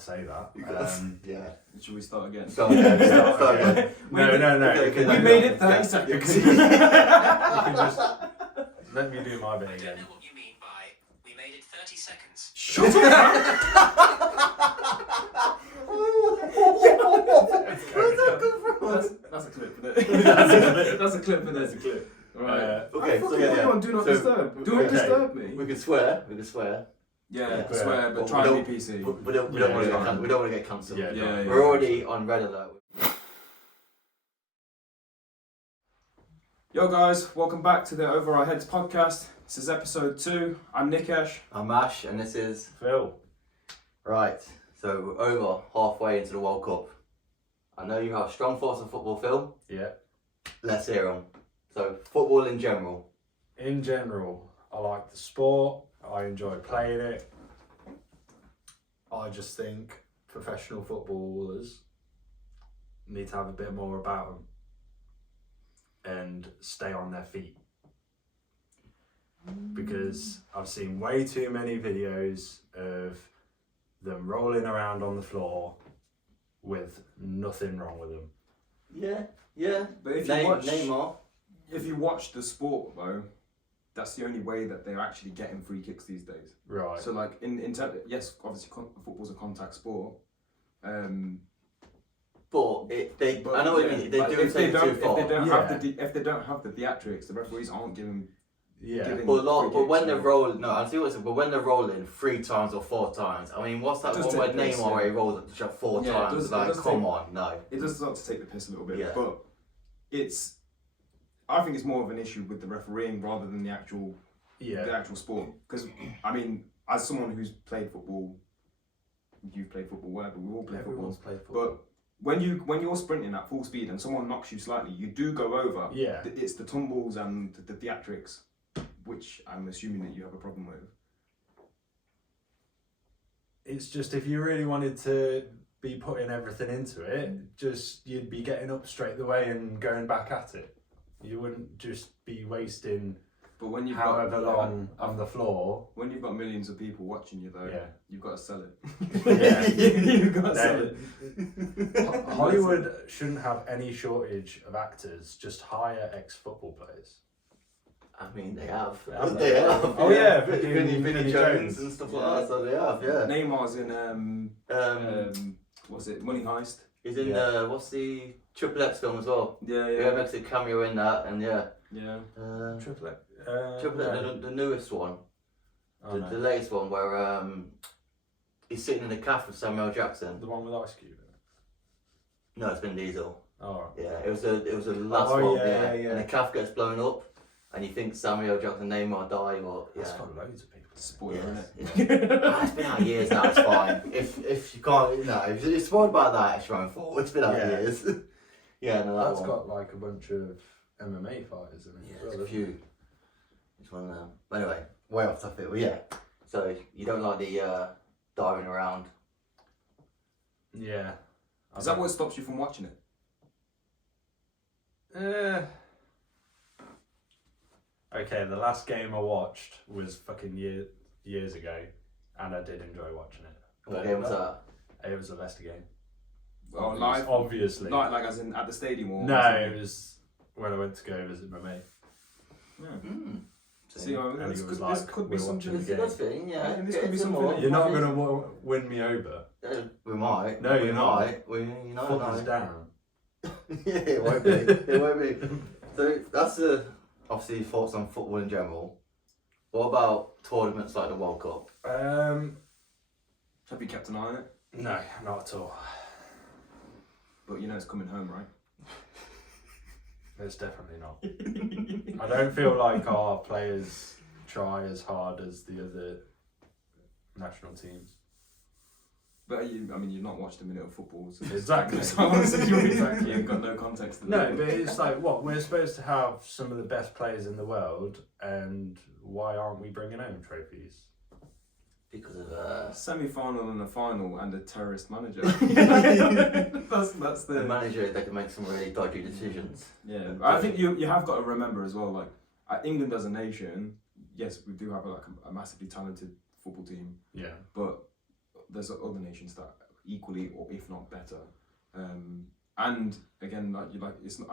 can't say that. Yeah. Should we start again? Start again. No. Okay, we made it 30 seconds. You can just let me do my bit I again. don't know what you mean by we made it 30 seconds. Shut up! Where's that come from? That's a clip, isn't it? That's a clip, isn't it? Right. Okay, so Do not disturb. Do not okay. disturb me. we could swear. We could swear. Yeah, Yeah. swear, but But try we and be PC. But we don't want to get cancelled. Yeah, Yeah, We're already on red alert. Yo guys, welcome back to the OverRHeads podcast. This is episode 2. I'm Nikesh. I'm Ash, and this is Phil. right. So we're over halfway into the World Cup. I know you have strong thoughts on football, Phil. Yeah. Let's hear them. So football in general. In general, I like the sport. I enjoy playing it. I just think professional footballers need to have a bit more about them and stay on their feet. Because I've seen way too many videos of them rolling around on the floor with nothing wrong with them. Yeah. But if you watch, Neymar. if you watch the sport though, that's the only way that they're actually getting free kicks these days. Right. So like in terms, yes, obviously football's a contact sport. But I know what you mean. They do if they take it too far. if they don't Yeah. have if they don't have the theatrics, the referees aren't giving. Yeah. giving But free when kicks, they're so- rolling, no, I see what you're saying, but when they're rolling 3 times or 4 times, I mean, what's that It does one where take the piss, Neymar yeah. where he rolls up the shot 4 Yeah, it times? does- it Like, does come take- on, no. It does start to take the piss a little bit, Yeah. but I think it's more of an issue with the refereeing rather than the actual sport. Because I mean, as someone who's played football, you've played football, whatever, we all play Everyone's football. played football. But when you're sprinting at full speed and someone knocks you slightly, you do go over. Yeah. It's the tumbles and the theatrics, which I'm assuming that you have a problem with. It's just if you really wanted to be putting everything into it, just you'd be getting up straight away and going back at it. You wouldn't just be wasting But when you've however got, long on the floor. when you've got millions of people watching you though, Yeah. you've got to sell it. Yeah. You've got to sell it. Hollywood shouldn't have any shortage of actors. Just hire ex-football players. I mean, they have. Have They they? have. Oh, yeah, Vinny Jones and stuff like that, so they have, yeah. Neymar's in what's it? Money Heist. He's in, what's the Triple X film as well? Yeah, Yeah, makes a cameo in that, and yeah. yeah. Triple X. Triple X, the newest one. Oh, The latest one where he's sitting in a cafe with Samuel Jackson. The one with Ice Cube. No, it's Vin Diesel. Oh. Yeah, it was a last Oh, one. yeah. And the calf gets blown up, and you think Samuel Jackson, Neymar die, but yeah. That's got loads of people. Spoiler, Yeah. innit? It's been out years now. It's fine. If you can't, no, if you're spoiled by that, it's your own fault. It's been out years. Yeah, no, That's one. got like a bunch of MMA fighters in it. Yeah, as there's well, a few. Which one? Anyway, way off topic. But yeah, so you don't like the diving around. Yeah. Is that what stops you from watching it? Okay, the last game I watched was fucking years ago, and I did enjoy watching it. What game was that? It was a Leicester game. Oh, live? Obviously. Like as in at the stadium or? No, it was when I went to go visit my mate. Yeah. Mm. See, And this he was could, like, this could be "We're something. watching It's a good thing, yeah. Yeah, this Get could be some something more. that You're not going to win me over. We might. No, you're not. Might. We, you know, Football's no. down. Yeah, it won't be. It won't be. So that's obviously thoughts on football in general. What about tournaments like the World Cup? Have you kept an eye on it? No, not at all. But you know it's coming home, right? It's definitely not. I don't feel like our players try as hard as the other national teams. But you've not watched a minute of football, so Exactly. So honestly, you ain't got no context. No, but it's like, what, we're supposed to have some of the best players in the world, and why aren't we bringing home trophies? Because of semi-final and a final and a terrorist manager. that's the the manager that can make some really dodgy decisions. Yeah, I think you have got to remember as well. Like England as a nation, yes, we do have a massively talented football team. Yeah. But there's other nations that equally or if not better. And again, I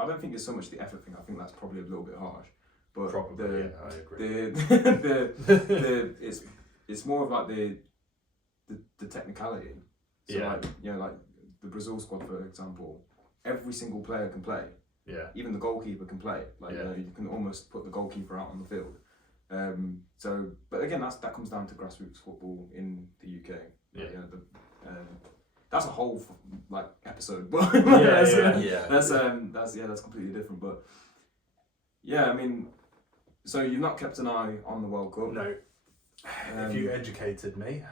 don't think it's so much the effort thing. I think that's probably a little bit harsh. But Probably, yeah, I agree. It's more of like the technicality. So Yeah. like the Brazil squad, for example, every single player can play. Yeah. Even the goalkeeper can play. You can almost put the goalkeeper out on the field. But again, that comes down to grassroots football in the UK. Yeah. That's a whole episode. That's completely different. But yeah, I mean, so you've not kept an eye on the World Cup. No. If you educated me,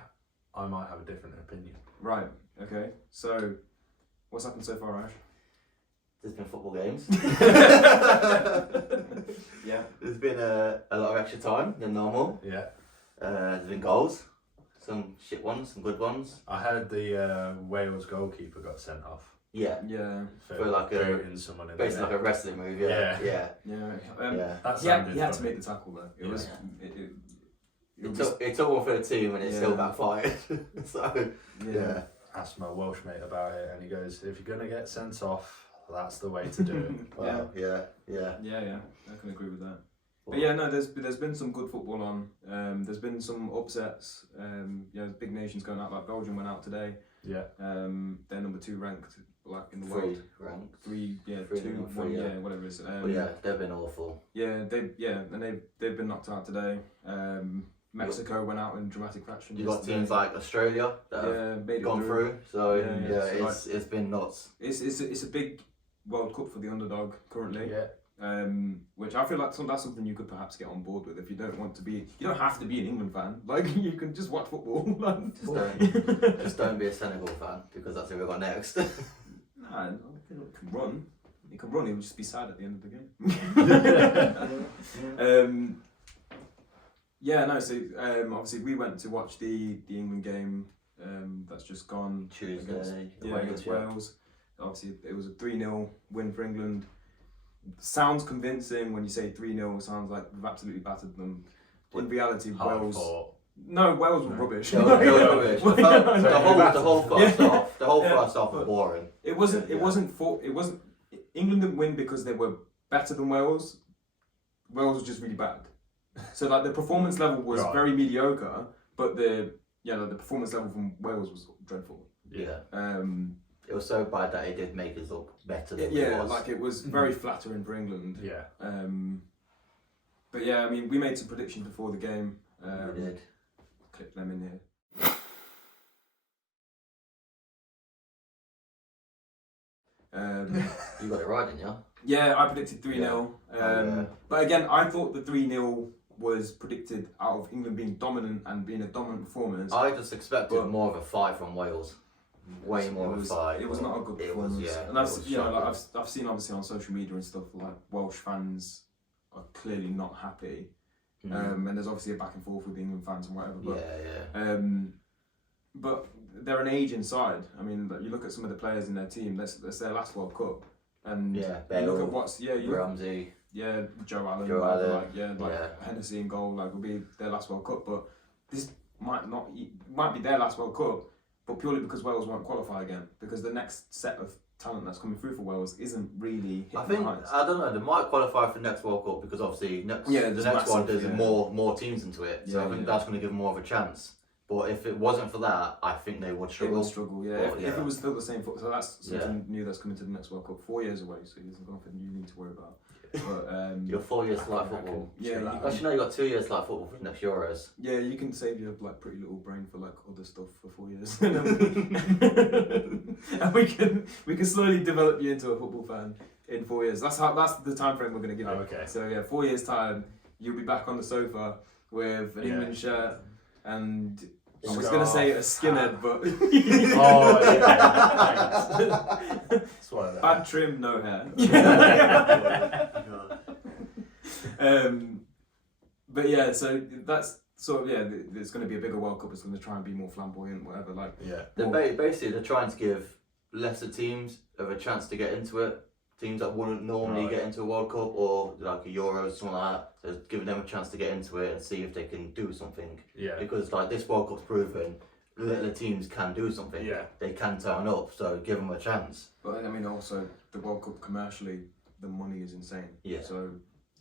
I might have a different opinion. Right. Okay. So, what's happened so far, Ash? There's been football games. Yeah. There's been a lot of extra time than normal. Yeah. There's been goals. Some shit ones, some good ones. I heard the Wales goalkeeper got sent off. Yeah. Yeah. For like booting someone in basically the like a wrestling move. Yeah. Yeah. Yeah. That He had to make the tackle though. It was. It took one for the team and it still Yeah. backfired. So yeah. Asked my Welsh mate about it, and he goes, "If you're gonna get sent off, that's the way to do it." Wow. Yeah. Yeah. I can agree with that. But yeah, no, there's been some good football on. There's been some upsets. Big nations going out, like Belgium went out today. Yeah. They're number 2 ranked, like in the world. 3 ranked. 3, yeah, 3, 2, not 3, 1, yeah. whatever it is. But yeah, they've been awful. And they've been knocked out today. Mexico went out in dramatic fashion. You got teams like Australia that have made it gone through. So So it's been nuts. It's a big World Cup for the underdog currently. Yeah. Which I feel like that's something you could perhaps get on board with if you don't want to be. You don't have to be an England fan. Like you can just watch football. Just don't be a Senegal fan because that's who we got next. Nah, he can run. He can run. He would just be sad at the end of the game. So obviously we went to watch the England game. That's just gone Tuesday. against Wales. Obviously it was a 3-0 win for England. Sounds convincing when you say 3-0. Sounds like we've absolutely battered them. In reality, Wales were rubbish. They were rubbish. The whole first half. The whole first half was boring. It wasn't. England didn't win because they were better than Wales. Wales was just really bad. So like the performance level was very mediocre, but the performance level from Wales was dreadful. Yeah. It was so bad that it did make us look better than it was. Like it was very flattering for England. Yeah. But yeah, I mean, we made some predictions before the game. We did. Clip them in here. You got it right, didn't you? Yeah, I predicted 3-0. But again, I thought the 3-0 was predicted out of England being dominant and being a dominant performance. I just expected more of a fight from Wales. Way more of a fight. It was not a good performance. And I've seen obviously on social media and stuff like Welsh fans are clearly not happy. And there's obviously a back and forth with the England fans and whatever. But, but they're an aging side. I mean, you look at some of the players in their team. That's their last World Cup, and you look at what's Ramsey. Joe Allen. Hennessy in goal. Like will be their last World Cup, but this might be their last World Cup, but purely because Wales won't qualify again because the next set of talent that's coming through for Wales isn't really hitting the heights. I don't know, they might qualify for the next World Cup because obviously the next one there's more teams into it, so I think that's going to give them more of a chance. But if it wasn't for that, I think they would struggle. They would struggle, If it was still the same foot, so that's something new that's coming to the next World Cup. 4 years away, so there's nothing you need to worry about. But you're 4 years to like football. Actually, no, you got 2 years to like football for the next Euros. Yeah, you can save your like pretty little brain for like other stuff for 4 years, and we can slowly develop you into a football fan in 4 years. That's the time frame we're gonna give it. Okay. So 4 years time, you'll be back on the sofa with an England shirt and. I was going to say a skinhead, but... Bad trim, no hair. But yeah, so that's sort of, it's going to be a bigger World Cup. It's going to try and be more flamboyant, whatever. They're trying to give lesser teams of a chance to get into it. Teams that wouldn't normally get into a World Cup or like a Euros, something like that. So giving them a chance to get into it and see if they can do something. Yeah. Because like this World Cup's proven little teams can do something. Yeah. They can turn up, so give them a chance. But I mean, also the World Cup commercially, the money is insane. Yeah. So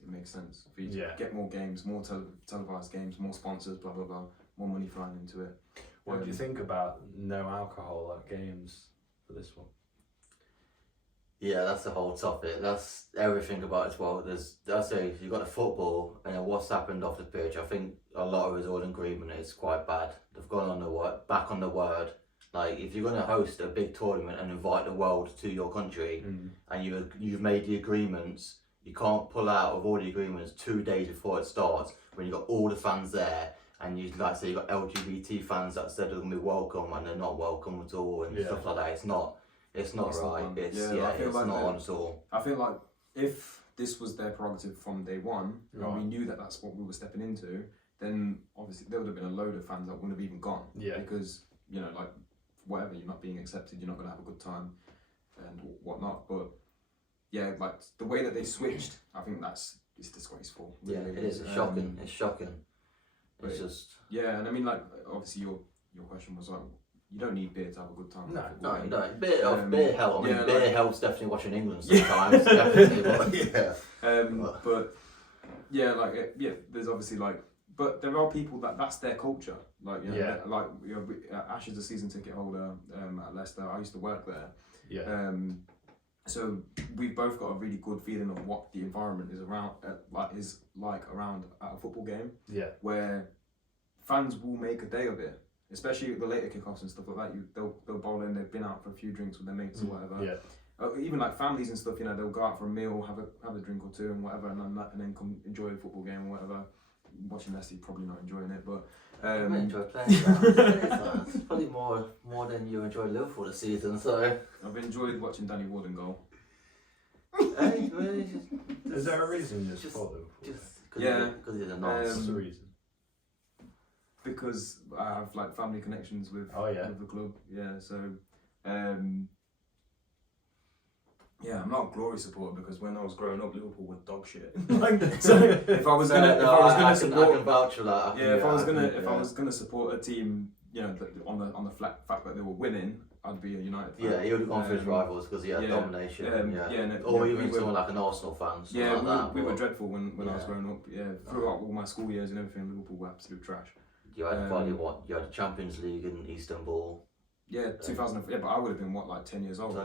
it makes sense for you to get more games, more televised games, more sponsors, blah blah blah, more money flying into it. What do you think about no alcohol at games for this one? Yeah, that's the whole topic. That's everything about it as well. I say you've got the football and then what's happened off the pitch. I think a lot of us all in agreement it's quite bad. They've gone on the word, back on the word. Like if you're going to host a big tournament and invite the world to your country, and you've made the agreements, you can't pull out of all the agreements 2 days before it starts when you've got all the fans there. And you like say you got LGBT fans that said they're going to be welcome and they're not welcome at all and stuff like that. It's not right. It's not on at all. I feel like if this was their prerogative from day one, and we knew that that's what we were stepping into, then obviously there would have been a load of fans that wouldn't have even gone. Yeah. Because like whatever, you're not being accepted, you're not going to have a good time, and whatnot. But yeah, like the way that they switched, I think it's disgraceful. Really. Yeah, it is. It's shocking. It's shocking. It's just and I mean, like obviously your question was like, you don't need beer to have a good time. No, you don't. Beer helps. I mean, beer helps definitely watching England sometimes. Definitely, but there's obviously like, but there are people that's their culture. Like Ash is a season ticket holder at Leicester. I used to work there. Yeah. So we've both got a really good feeling of what the environment is around, around at a football game. Yeah. Where fans will make a day of it, especially the later kickoffs and stuff like that. They'll bowl in. They've been out for a few drinks with their mates or whatever. Yeah. Even like families and stuff. They'll go out for a meal, have a drink or two and whatever, and then come enjoy a football game or whatever. Watching Leicester, you're probably not enjoying it, but I enjoy playing that. It's probably more than you enjoyed Liverpool this season. So I've enjoyed watching Danny Warden goal. Is there a reason you support Liverpool? Because he's a nice. What's the reason? Because I have like family connections with the club. Yeah, so I'm not a Glory supporter because when I was growing up, Liverpool were dog shit. So if I was gonna support, I can vouch for that. If I was gonna support a team, on the fact that they were winning, I'd be a United fan. Yeah, he would have gone for his rivals because he had domination. Or even someone like an Arsenal fan. We were dreadful when I was growing up. Yeah, throughout all my school years and everything, Liverpool were absolute trash. You had you had the Champions League in Istanbul. Yeah, 2000. Yeah, but I would have been 10 years old.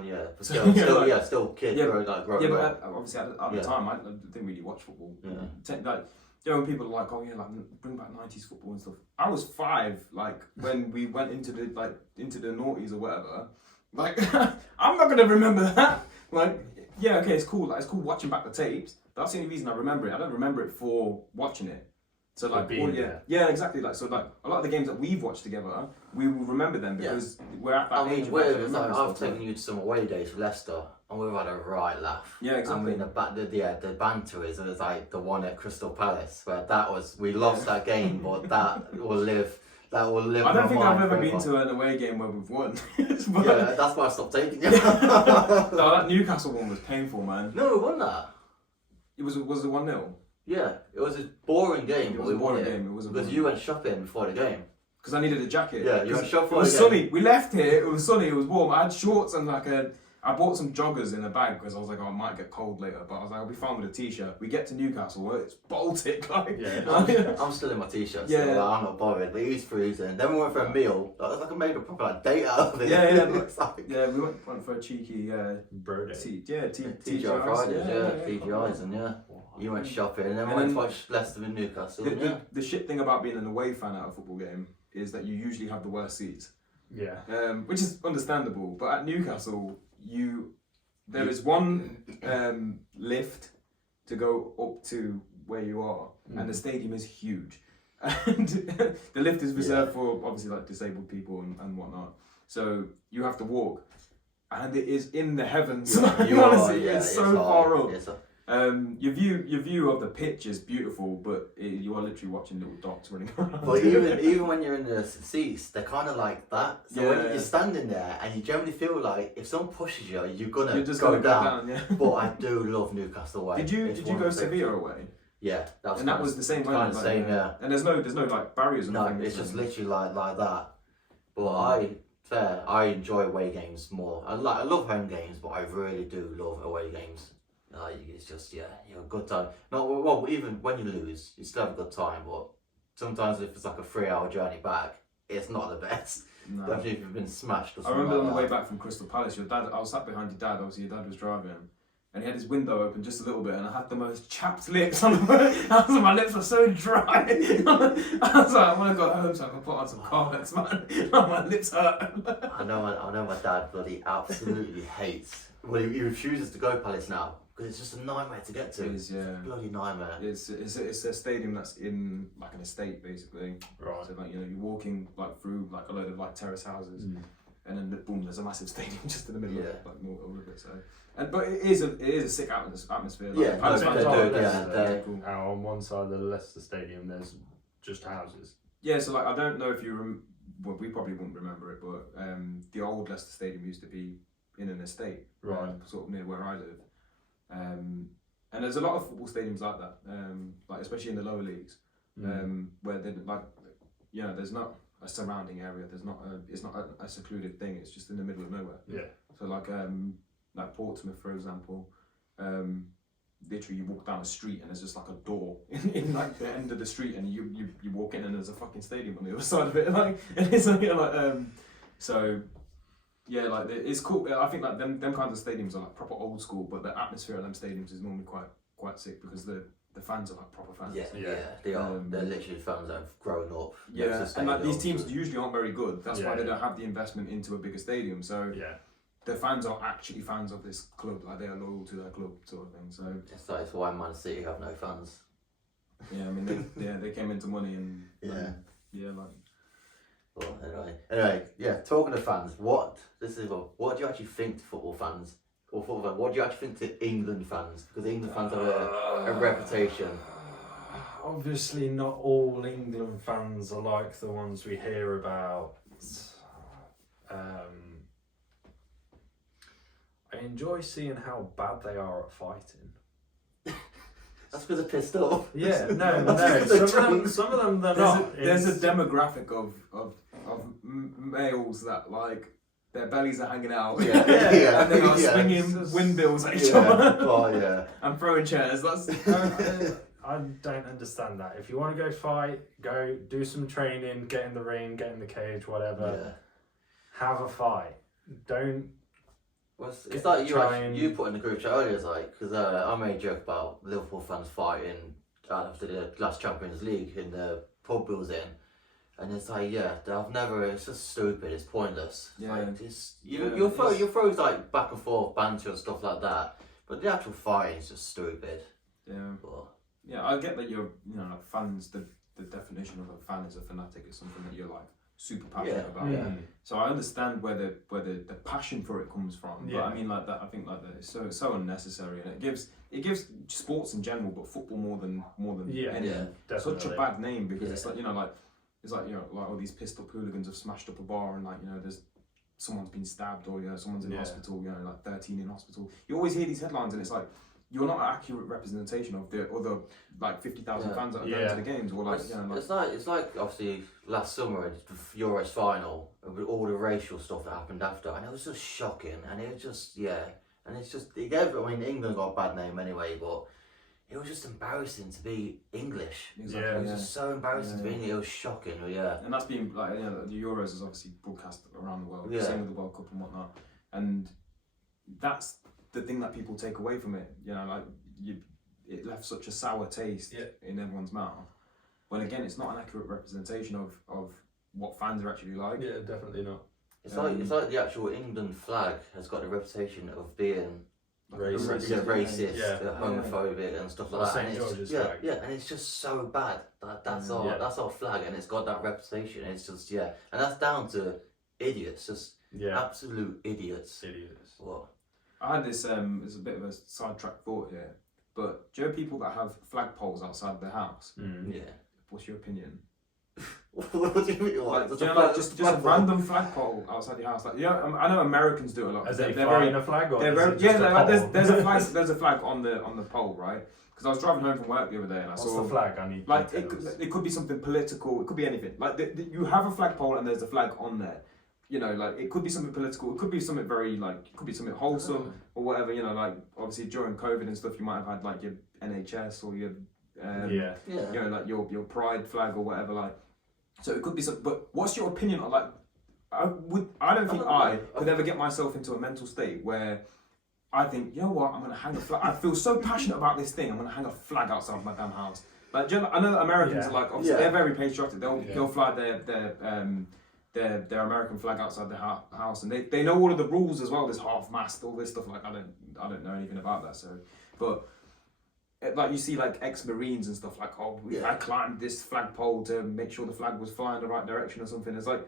Still kid. Growing up. But obviously at the time I didn't really watch football. Yeah. When people are like, oh yeah, like bring back 90s football and stuff. I was 5, like when we went into the noughties or whatever. Like I'm not gonna remember that. Like okay, it's cool. Like it's cool watching back the tapes. That's the only reason I remember it. I don't remember it for watching it. So like exactly. Like so like a lot of the games that we've watched together, we will remember them because we're at that age. I've taken you to some away days for Leicester, and we've had a right laugh. Yeah, exactly. I mean the banter is like the one at Crystal Palace where we lost that game, but that will live. I don't think I've ever been to an away game where we've won. That's why I stopped taking you. No, that Newcastle one was painful, man. No, we won that. Was it 1-0? Yeah, it was a boring game. It was a boring game. Because you went shopping before the game. Because I needed a jacket. Yeah, you went shopping. It was sunny. We left here. It was sunny. It was warm. I had shorts and I bought some joggers in a bag because I was like, I might get cold later. But I was like, I'll be fine with a t-shirt. We get to Newcastle, it's Baltic. I'm still in my t-shirt. I'm not bothered. But it was freezing. Then we went for a meal. It was like I made a proper date out of it. We went for a cheeky bro day. TGI Fridays. TGI's and you went shopping and then we went to watch Leicester and Newcastle. The shit thing about being an away fan at a football game is that you usually have the worst seats. Yeah. Which is understandable, but at Newcastle, there is one lift to go up to where you are, and the stadium is huge, and the lift is reserved for obviously like disabled people and whatnot. So you have to walk, and it is in the heavens. It's so far up. Your view of the pitch is beautiful, but you are literally watching little dots running around. But even when you're in the seats, they're kind of like that. So when you're standing there, and you generally feel like if someone pushes you, you're just gonna go down. But I do love Newcastle away. Did you go Sevilla away? Yeah, that was the same way. Kind of same, yeah. And there's no like barriers or nothing. No, it's just literally like that. But I enjoy away games more. I love home games, but I really do love away games. It's just you have a good time. Even when you lose, you still have a good time. But sometimes if it's like a 3-hour journey back, it's not the best. No. Definitely if you've been smashed or I something. remember like on the way that. back from Crystal Palace, your dad. I was sat behind your dad. Obviously, your dad was driving, and he had his window open just a little bit, and I had the most chapped lips on my lips were so dry. I was like, I want to go home so I can put on some Carmex, man. My lips hurt. I know my dad bloody absolutely hates. Well, he refuses to go Palace now because it's just a nightmare to get to. It is, yeah. It's a bloody nightmare. It's a stadium that's in like an estate basically. Right. So like you're walking like through like a load of like terrace houses, and then boom, there's a massive stadium just in the middle of all of it. So, but it is a sick atmosphere. Like, Palace fans are cool. On one side of the Leicester Stadium, there's just houses. Yeah, so like I don't know if you well, we probably wouldn't remember it, but the old Leicester Stadium used to be in an estate, right, sort of near where I live. And there's a lot of football stadiums like that, like especially in the lower leagues, where they like, there's not a surrounding area. It's not a secluded thing. It's just in the middle of nowhere. Yeah. So like Portsmouth, for example, literally you walk down the street and there's just like a door in like the end of the street, and you walk in and there's a fucking stadium on the other side of it. Like, and it's like so. Yeah, like it's cool. I think like them kinds of stadiums are like proper old school, but the atmosphere of them stadiums is normally quite sick because the fans are like proper fans. Yeah, they are. They're literally fans that have grown up. Yeah, and like these teams usually aren't very good. That's why they don't have the investment into a bigger stadium. So the fans are actually fans of this club. Like they are loyal to their club, sort of thing. So it's why Man City have no fans. Yeah, I mean they came into money and like. Well, anyway, talking to fans, what do you actually think to football fans? Or football fans, what do you actually think to England fans? Because England fans have a reputation. Obviously, not all England fans are like the ones we hear about. I enjoy seeing how bad they are at fighting. That's because they're pissed off. Yeah, no. Some of them they're not. There's a demographic of males that like their bellies are hanging out. Yeah. And they are swinging windmills at each other. And throwing chairs. That's. I don't understand that. If you want to go fight, go do some training, get in the ring, get in the cage, whatever. Yeah. Have a fight. Don't. Well, it's like you put in the group chat earlier, because I made a joke about Liverpool fans fighting after the last Champions League in the pub we was in, and it's like, it's just stupid, it's pointless. Yeah. You'll throw like back and forth banter and stuff like that, but the actual fighting is just stupid. Yeah. Yeah, I get that you're, like fans. The definition of a fan is a fanatic. Is something that you're like super passionate about. Yeah. So I understand where the passion for it comes from. Yeah. But I mean, like that. I think like that is so unnecessary, and it gives sports in general, but football more than anything, such a bad name because it's like all these pissed up hooligans have smashed up a bar and there's someone's been stabbed or someone's in hospital. Like 13 in hospital. You always hear these headlines and it's like. You're not an accurate representation of the other like 50,000 fans that are going to the games, or like it's like obviously last summer the Euros final with all the racial stuff that happened after, and it was just shocking, and it was just and it's just England got a bad name anyway, but it was just embarrassing to be English. Exactly, it was just so embarrassing to be English. It was shocking, And that's been like the Euros is obviously broadcast around the world, same with the World Cup and whatnot, and that's the thing that people take away from it, it left such a sour taste in everyone's mouth. When again, it's not an accurate representation of what fans are actually like. Yeah, definitely not. It's like the actual England flag has got a reputation of being racist, homophobic, and stuff like that. St. George's flag. And it's just so bad. That's our flag, and it's got that reputation. It's just and that's down to idiots, just absolute idiots. What? I had this, it's a bit of a sidetrack thought here, but do you know people that have flagpoles outside their house? Yeah. What's your opinion? What do you mean? Like, just a random flagpole outside your house. Like, I know Americans do it a lot. Are they flying a flag or there's a flag on the pole, right? Because I was driving home from work the other day and I saw... What's the flag? I need it could be something political, it could be anything. Like, you have a flagpole and there's a flag on there. you know, like it could be something political, it could be something very like, it could be something wholesome or whatever, you know, like obviously during COVID and stuff, you might have had like your NHS or your, you know, like your pride flag or whatever, like, so it could be something, but what's your opinion on like, I don't think I could ever get myself into a mental state where I think, you know what, I'm going to hang a flag, I feel so passionate about this thing, I'm going to hang a flag outside my damn house. Like, do you know, I know that Americans are like, obviously they're very patriotic, they'll fly their American flag outside the house, and they know all of the rules as well. There's half-mast, all this stuff. Like I don't know anything about that. So, but like you see like ex-Marines and stuff like, I climbed this flagpole to make sure the flag was flying the right direction or something. It's like,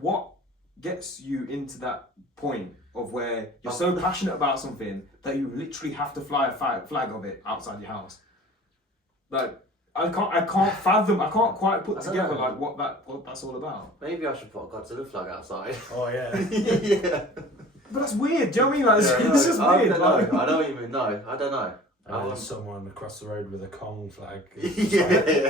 what gets you into that point of where you're so passionate about something that you literally have to fly a flag of it outside your house? Like. I can't fathom. I can't quite put together like what that's all about. Maybe I should put a Godzilla flag outside. Oh yeah. Yeah. But that's weird. Do you know what I mean? Like, it's just weird. I don't even know. I don't know. And then someone across the road with a Kong flag,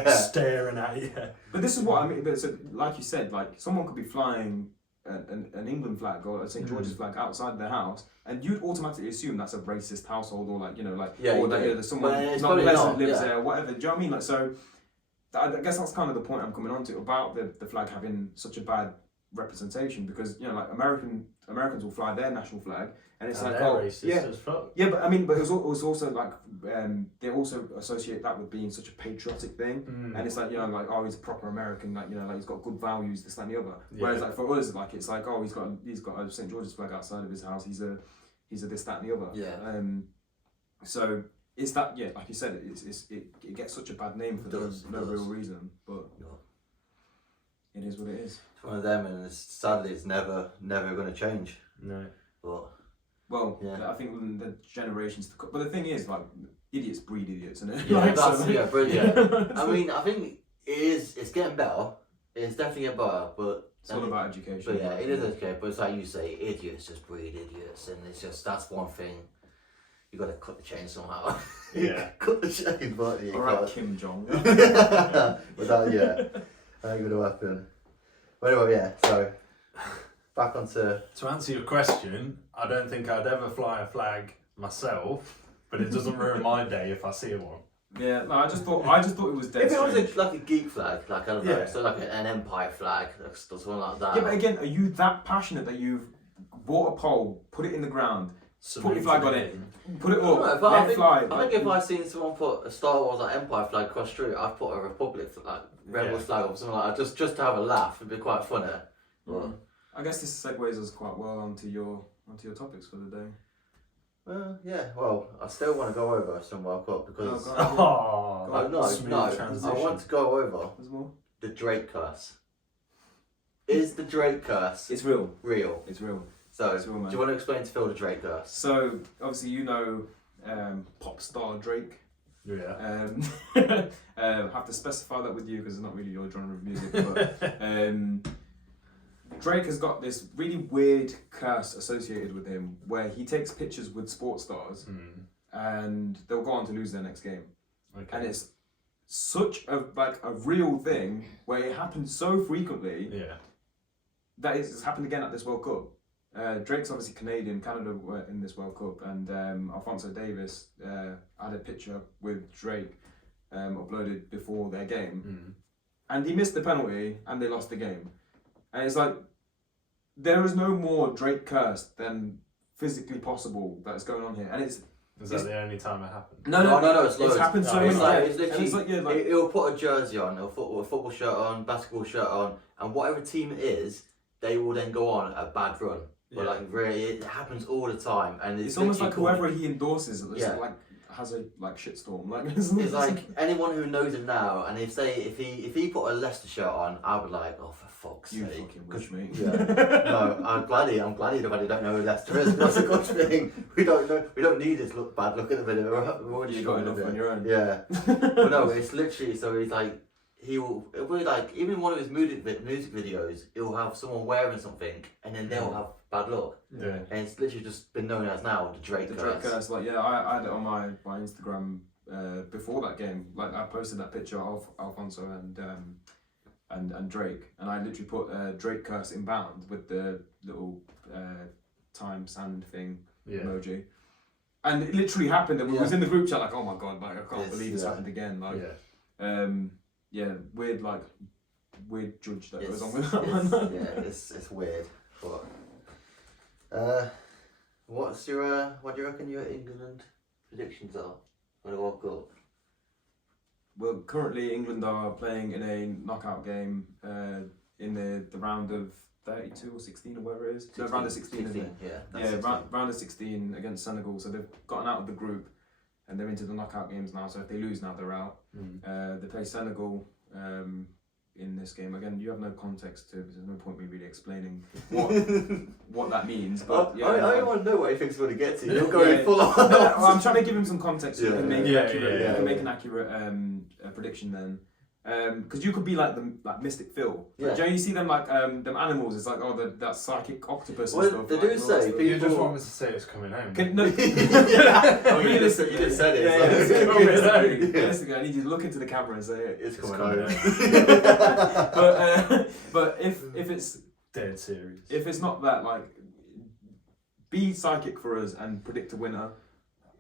staring at you. But this is what I mean. But so, like you said, like someone could be flying an England flag or a St. George's flag outside their house, and you'd automatically assume that's a racist household, or like, you know, like, or that there's someone not pleasant lives there, or whatever. Do you know what I mean? Like, so I guess that's kind of the point I'm coming on to about the flag having such a bad representation, because, you know, like Americans will fly their national flag, and it's like, racist as fuck. Yeah, but I mean, but it was also like they also associate that with being such a patriotic thing, and it's like, you know, like, oh, he's a proper American, like, you know, like he's got good values, this, that, and the other. Whereas like for us, like it's like, oh, he's got a St. George's flag outside of his house. He's a this, that, and the other. Yeah. So it's that, like you said, it gets such a bad name for no real reason, but it is what it is. It's one of them, and sadly, it's never going to change. No. But. Well, I think the generations to come. But the thing is, like, idiots breed idiots, isn't it? Yeah, like, that's brilliant. I mean, I think it's getting better. It's definitely getting better, but it's all about education. But yeah, it is education. But it's like you say, idiots just breed idiots, and it's just that's one thing. You got to cut the chain somehow. Yeah, cut the chain, but you Alright, Kim Jong. But that, ain't gonna happen. But anyway, so. Back onto... To answer your question, I don't think I'd ever fly a flag myself, but it doesn't ruin my day if I see one. Yeah, no, I just thought it was dead. If it was like a geek flag, like I don't know, so like an Empire flag, or something like that. Yeah, but again, are you that passionate that you've bought a pole, put it in the ground, put your flag on it, put it up, let it fly? I think if I seen someone put a Star Wars like Empire flag across the street, I'd put a Republic like Rebels flag or something like that, just to have a laugh. It'd be quite funny. But, I guess this segues us quite well onto your topics for the day. Well, I still want to go over some World Cup because I want to go over There's more? the Drake curse. Is the Drake curse? It's real. Real. It's real. So, it's real, man. Do you want to explain to Phil the Drake curse? So, obviously, you know, pop star Drake. Yeah. Have to specify that with you because it's not really your genre of music, but. Drake has got this really weird curse associated with him where he takes pictures with sports stars and they'll go on to lose their next game. Okay. And it's such a real thing where it happens so frequently that it's happened again at this World Cup. Drake's obviously Canadian, Canada were in this World Cup, and Alphonso Davies had a picture with Drake uploaded before their game, and he missed the penalty and they lost the game. And it's like, there is no more Drake curse than physically possible that's going on here. And is that the only time it happened? No, it's happened so many times. It's literally, he'll put a jersey on, he'll put a football shirt on, basketball shirt on, and whatever team it is, they will then go on a bad run. But like, really, it happens all the time. And it's almost like whoever he endorses has a shitstorm. Like it's like anyone who knows him now, and if he put a Leicester shirt on, I would like, oh, for fuck's sake, you fucking wish me. Yeah. No, I'm glad everybody don't know who Leicester is. That's a good thing. We don't need his bad look at the minute. We're already you got enough on your own. Yeah. But no, it's literally, so he's like, it'll be like, even one of his music videos, he'll have someone wearing something, and then they'll have bad luck. Yeah. And it's literally just been known as now the Drake curse. The Drake curse, I had it on my Instagram before that game. Like, I posted that picture of Alfonso and and Drake, and I literally put Drake curse inbound with the little time sand thing emoji, and it literally happened. And we was in the group chat like, oh my god, like I can't believe this happened again. Like, weird judge that goes on with that one. Yeah, it's weird, but what do you reckon your England predictions are for the World Cup? Well, currently England are playing in a knockout game in the round of 32 or 16 or whatever it is. 16, no, round of 16, isn't it? Round of 16 against Senegal. So they've gotten out of the group and they're into the knockout games now. So if they lose now, they're out. They play Senegal in this game. Again, you have no context to it. There's no point me really explaining what that means. But I want to know what he thinks we're going to get to. You're going full on. Well, I'm trying to give him some context so you can make an accurate prediction then. Because you could be like the Mystic Phil. Like, do you see them like them animals? It's like that psychic octopus and stuff. They do say people. You just want me to say it's coming home. No. You just said it. Realistically, I need you to look into the camera and say it. It's coming home. But if it's dead serious, if it's not that, like, be psychic for us and predict a winner.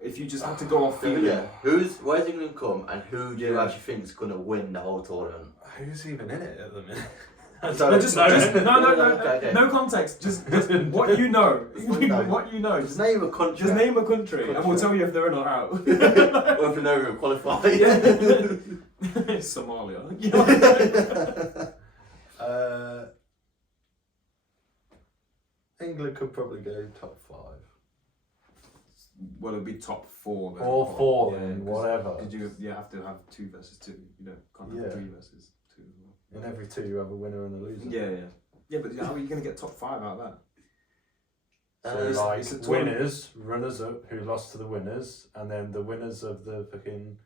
If you just have to go off feeling. Where's England come and who do you actually think is going to win the whole tournament? Who's even in it at the minute? No context. Just what you know. What you know. Just name a country. Just name a country, and we'll tell you if they're in or out. Or if they know we're qualified. Somalia. England could probably go top 5. Well, it'll be top 4 then. Or 4 then, whatever. Because you have to have 2 versus 2. You can't have 3 versus 2 as well. In every 2 you have a winner and a loser. Yeah, but how are you going to get top 5 out of that? So it's winners, runners up who lost to the winners, and then the winners of the fucking.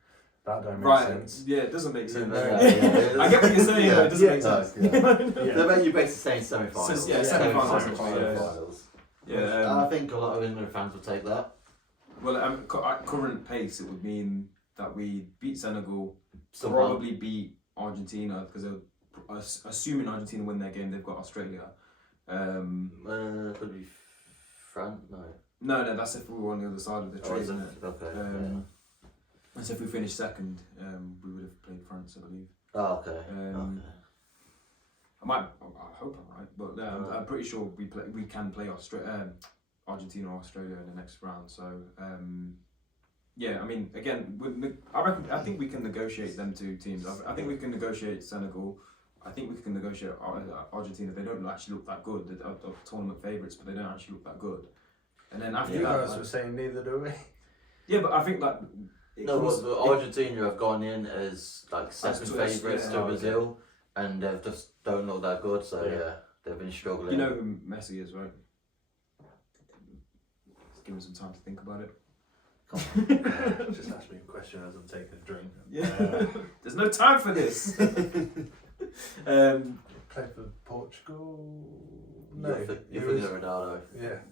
That don't make sense. Yeah, it doesn't make sense. I get what you're saying, but it doesn't make sense. They're basically basically saying semi-finals. Semi-finals. I think a lot of England fans will take that. Well, at current pace, it would mean that we beat Senegal, probably beat Argentina, because assuming Argentina win their game, they've got Australia. Could be France? No, that's if we were on the other side of the tree, isn't it? Okay. So if we finished second, we would have played France, I believe. Oh, okay. I hope I'm right, but I'm pretty sure we can play Argentina or Australia in the next round. So I mean, again, I think we can negotiate them 2 teams. I think we can negotiate Senegal. I think we can negotiate Argentina. They don't actually look that good. They're tournament favourites, but they don't actually look that good. And then after you that, guys were saying neither do we. Yeah, but I think that. Argentina have gone in as like second favourites to Brazil, and they just don't look that good. So they've been struggling. You know who Messi is, right? Just give him some time to think about it. Just ask me a question as I'm taking a drink. There's no time for this. Played for Portugal. No, you're thinking of Ronaldo. Yeah,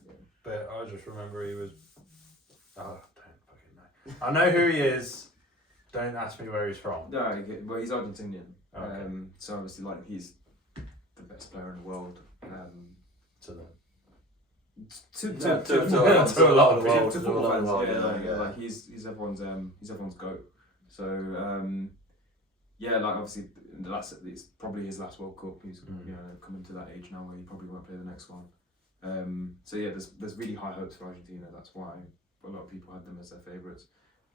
but I just remember he was. Oh, don't fucking know. I know who he is. Don't ask me where he's from. No, well, he's Argentinian. Okay. So obviously, like, he's the best player in the world. To them. To a lot of the world. To football fans, like he's everyone's goat. So like obviously it's probably his last World Cup. He's coming to that age now where he probably won't play the next one. There's really high hopes for Argentina. That's why a lot of people had them as their favourites.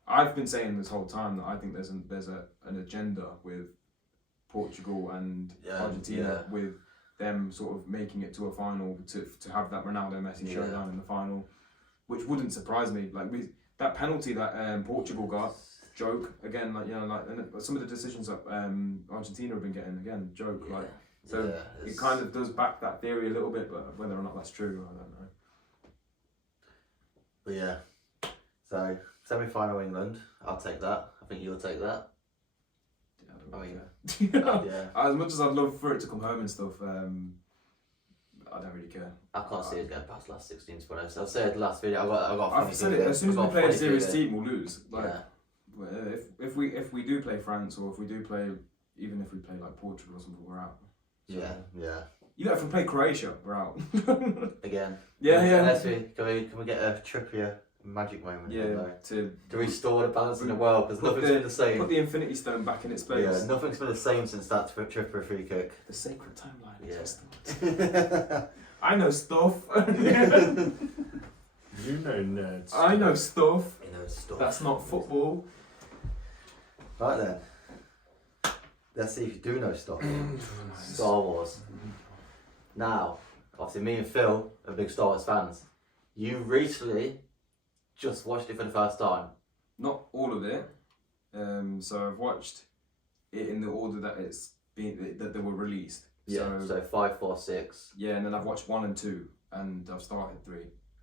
I've been saying this whole time that I think there's an agenda with Portugal and Argentina with them sort of making it to a final to have that Ronaldo Messi showdown in the final, which wouldn't surprise me. Like that penalty that Portugal got, joke again. Like and some of the decisions that Argentina have been getting again, joke. Like it kind of does back that theory a little bit, but whether or not that's true, I don't know. But so semi-final England, I'll take that. I think you'll take that. As much as I'd love for it to come home and stuff, I don't really care. I can't see it going past last 16 to be honest. I've said last video. I've said it. As soon as we play a serious team, we'll lose. Like if we do play France or if we do play even if we play like Portugal or something, we're out. So, yeah. Even if we play Croatia, we're out. Again. Yeah. Unless can we get a Trippier magic moment? To restore the balance in the world, because nothing's been the same. Put the Infinity Stone back in its place. Yeah, nothing's been the same since that Trippier free kick. The sacred timeline is restored. I know stuff. You know nerds. I know stuff. You know stuff. That's not football. Right then. Let's see if you do know stuff. Star Wars. Now, obviously me and Phil are big Star Wars fans. You recently just watched it for the first time. Not all of it. So I've watched it in the order that that they were released. Yeah. So 5, 4, 6. Yeah, and then I've watched 1 and 2, and I've started 3.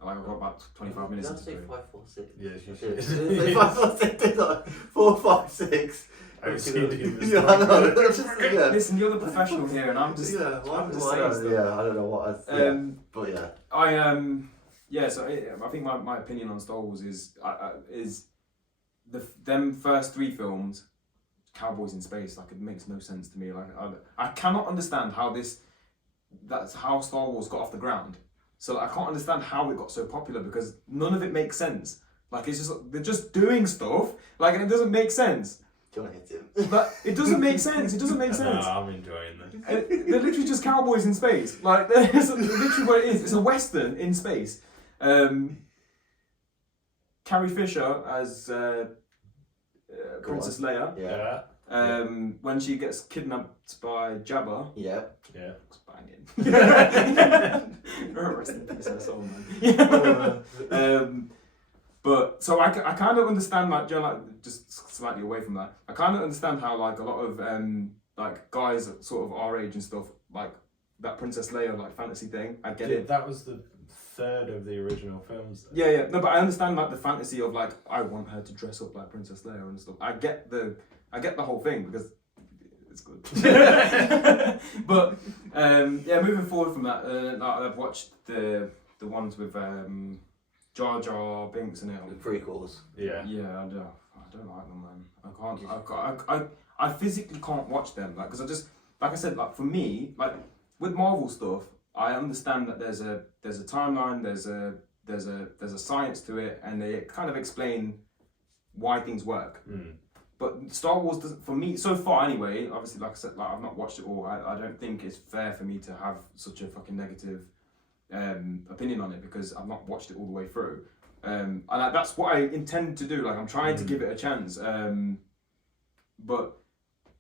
I've got about 25 minutes into 3. 5, 4, 6. Yes, you Say should. 5, 4, 6. Did I? 4, 5, 6. I've seen it. Yeah, I know. Yeah. Listen, you're the professional here, and I'm just saying stuff. Yeah, I don't know what I. But yeah. So I think my opinion on Star Wars is them first 3 films, cowboys in space. Like, it makes no sense to me. Like, I cannot understand how that's how Star Wars got off the ground. So I can't understand how it got so popular, because none of it makes sense. Like, they're just doing stuff. Like, and it doesn't make sense. Do you want to hit him? But it doesn't make sense. It doesn't make sense. No, I'm enjoying this. They're literally just cowboys in space. Like, that's literally what it is. It's a western in space. Carrie Fisher as Princess Leia. Yeah. When she gets kidnapped by Jabba. Yeah. It's banging. Rest in peace, her soul, man. But so I kind of understand, like, just slightly away from that. I kind of understand how, like, a lot of like guys sort of our age and stuff, like that Princess Leia like fantasy thing. I get it. That was the 3rd of the original films. Yeah. No, but I understand, like, the fantasy of, like, I want her to dress up like Princess Leia and stuff. I get the whole thing, because it's good. But moving forward from that, I've watched the ones with Jar Jar Binks in it. The prequels. Yeah. Yeah, I don't like them, man. I physically can't watch them, like, because I just, like I said, like, for me, like, with Marvel stuff, I understand that there's a timeline, there's a science to it, and they kind of explain why things work. But Star Wars doesn't, for me, so far anyway. Obviously, like I said, like, I've not watched it all. I don't think it's fair for me to have such a fucking negative opinion on it, because I've not watched it all the way through. And that's what I intend to do. Like, I'm trying to give it a chance. But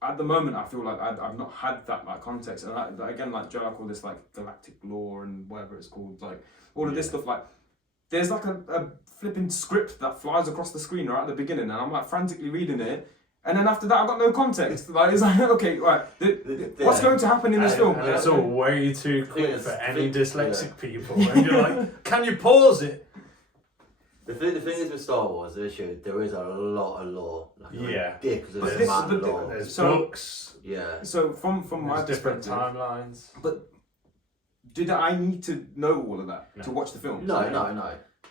at the moment, I feel like I've not had that, like, context. And again, like Joe, I call this, like, galactic lore and whatever it's called. Like, all of this stuff, like, there's like a flipping script that flies across the screen right at the beginning, and I'm like frantically reading it, and then after that I've got no context. Like, it's like, okay, right, what's going to happen in this film? And it's all way too quick for any dyslexic people. And you're like, can you pause it? The thing is with Star Wars, there is a lot of lore. Like, lore. There's books. Yeah. So from my different perspective, timelines. But did I need to know all of that to watch the film? No.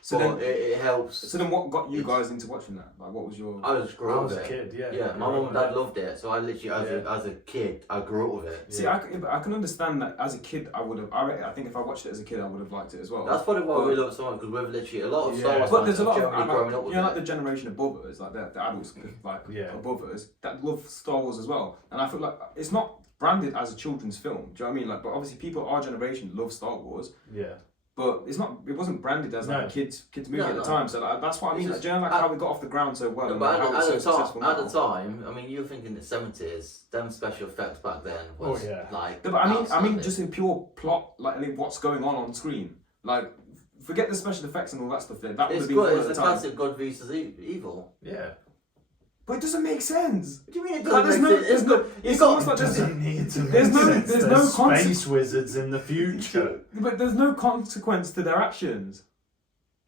So but then it helps. So then, what got you guys into watching that? Like, what was your? I was a kid. Yeah. My mum and dad loved it, so I literally, as a kid, I grew up with it. See, I can understand that as a kid. I think if I watched it as a kid, I would have liked it as well. That's probably why we love it so much, because we've literally a lot of Star Wars. But there's a lot of growing up with like the generation above us, like the adults, like above us, that love Star Wars as well. And I feel like it's not branded as a children's film. Do you know what I mean? Like, but obviously people our generation love Star Wars. Yeah. But it wasn't branded as like a kids movie at the time. So like, that's what I mean. Like, do you know, like, how we got off the ground so well. But how it's so successful at the time, I mean, you were thinking the 70s. Them special effects back then was like. No, but I mean, just in pure plot, like what's going on screen. Like, forget the special effects and all that stuff. That would have been good. It's a classic good versus evil. Yeah. But it doesn't make sense. What do you mean it doesn't make sense? It's almost like there's no space wizards in the future. But there's no consequence to their actions.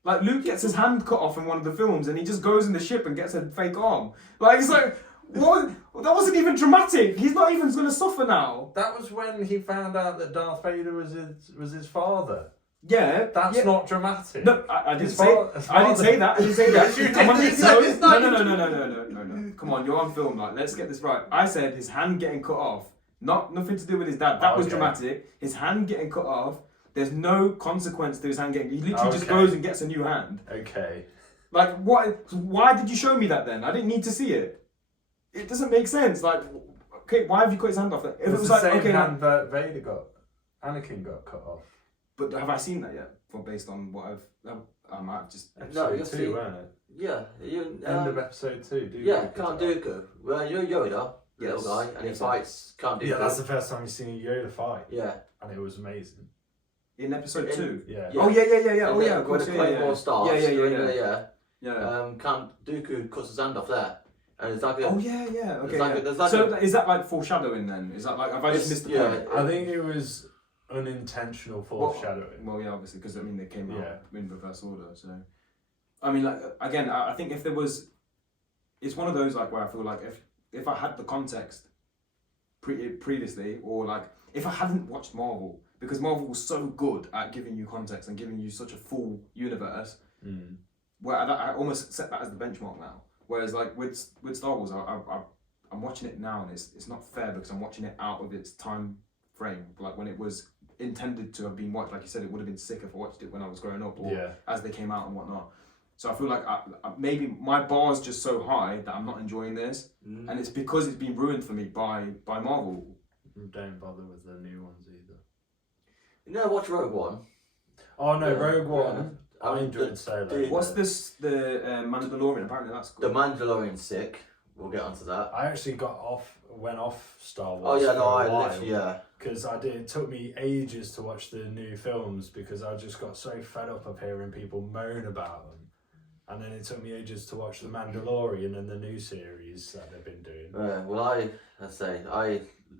Like, Luke gets his hand cut off in one of the films, and he just goes in the ship and gets a fake arm. Like, it's like, what? That wasn't even dramatic. He's not even going to suffer now. That was when he found out that Darth Vader was his father. Yeah, That's not dramatic. No, I didn't say. I didn't say that. I didn't say that. No. Come on, you're on film. Like, let's get this right. I said his hand getting cut off. Nothing to do with his dad. That was dramatic. His hand getting cut off. There's no consequence to his hand getting. He literally just goes and gets a new hand. Okay. Like, what? Why did you show me that then? I didn't need to see it. It doesn't make sense. Like, okay, why have you cut his hand off? If it was the same hand that Anakin got cut off. But have I seen that yet? Based on what I might just. Episode 2, weren't it? Yeah. End of episode 2. Count Dooku. Well, you're Yoda, little guy, and he fights Count Dooku. Yeah, that's the first time you've seen Yoda fight. Yeah. And it was amazing. In episode 2? Yeah. Oh, yeah. Oh, yeah, of When course. the Clone Wars starts. Yeah. Count Dooku cuts his hand off there. And it's like Okay. So is that like foreshadowing then? Is that like, have I just missed the point? I think it was unintentional foreshadowing. Well, yeah, obviously, because I mean they came out in reverse order. So, I mean, like again, I think if there was, it's one of those like where I feel like if I had the context previously, or like if I hadn't watched Marvel, because Marvel was so good at giving you context and giving you such a full universe, where I almost set that as the benchmark now. Whereas like with Star Wars, I'm watching it now and it's not fair because I'm watching it out of its time frame. Like when it was intended to have been watched, like you said, it would have been sick if I watched it when I was growing up or as they came out and whatnot. So I feel like maybe my bar's just so high that I'm not enjoying this, and it's because it's been ruined for me by Marvel. Don't bother with the new ones either. You know, watch Rogue One. Oh no, Rogue One. I mean, enjoyed Solo. What's this? The Mandalorian. Apparently that's good. The Mandalorian's sick. We'll get onto that. I actually went off Star Wars. Oh yeah, no, I literally because it took me ages to watch the new films because I just got so fed up of hearing people moan about them. And then it took me ages to watch The Mandalorian and the new series that they've been doing.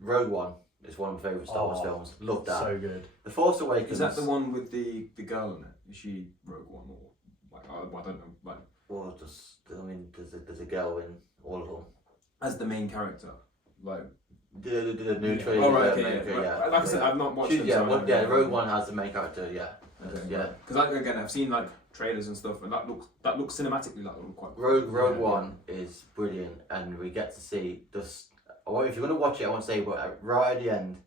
Rogue One is one of my favourite Star Wars films. Love that. So good. The Force Awakens. Is that the one with the girl in it? Is she Rogue One or like I don't know like? Well, there's a girl in all of them. As the main character, like. The new trailer. Oh right, okay. Like I said, I've not watched it. Rogue One has the main character. Because again, I've seen like trailers and stuff, and that looks cinematically like quite. Rogue One is brilliant, and we get to see just. Or if you're gonna watch it, I want to say, but right at the end,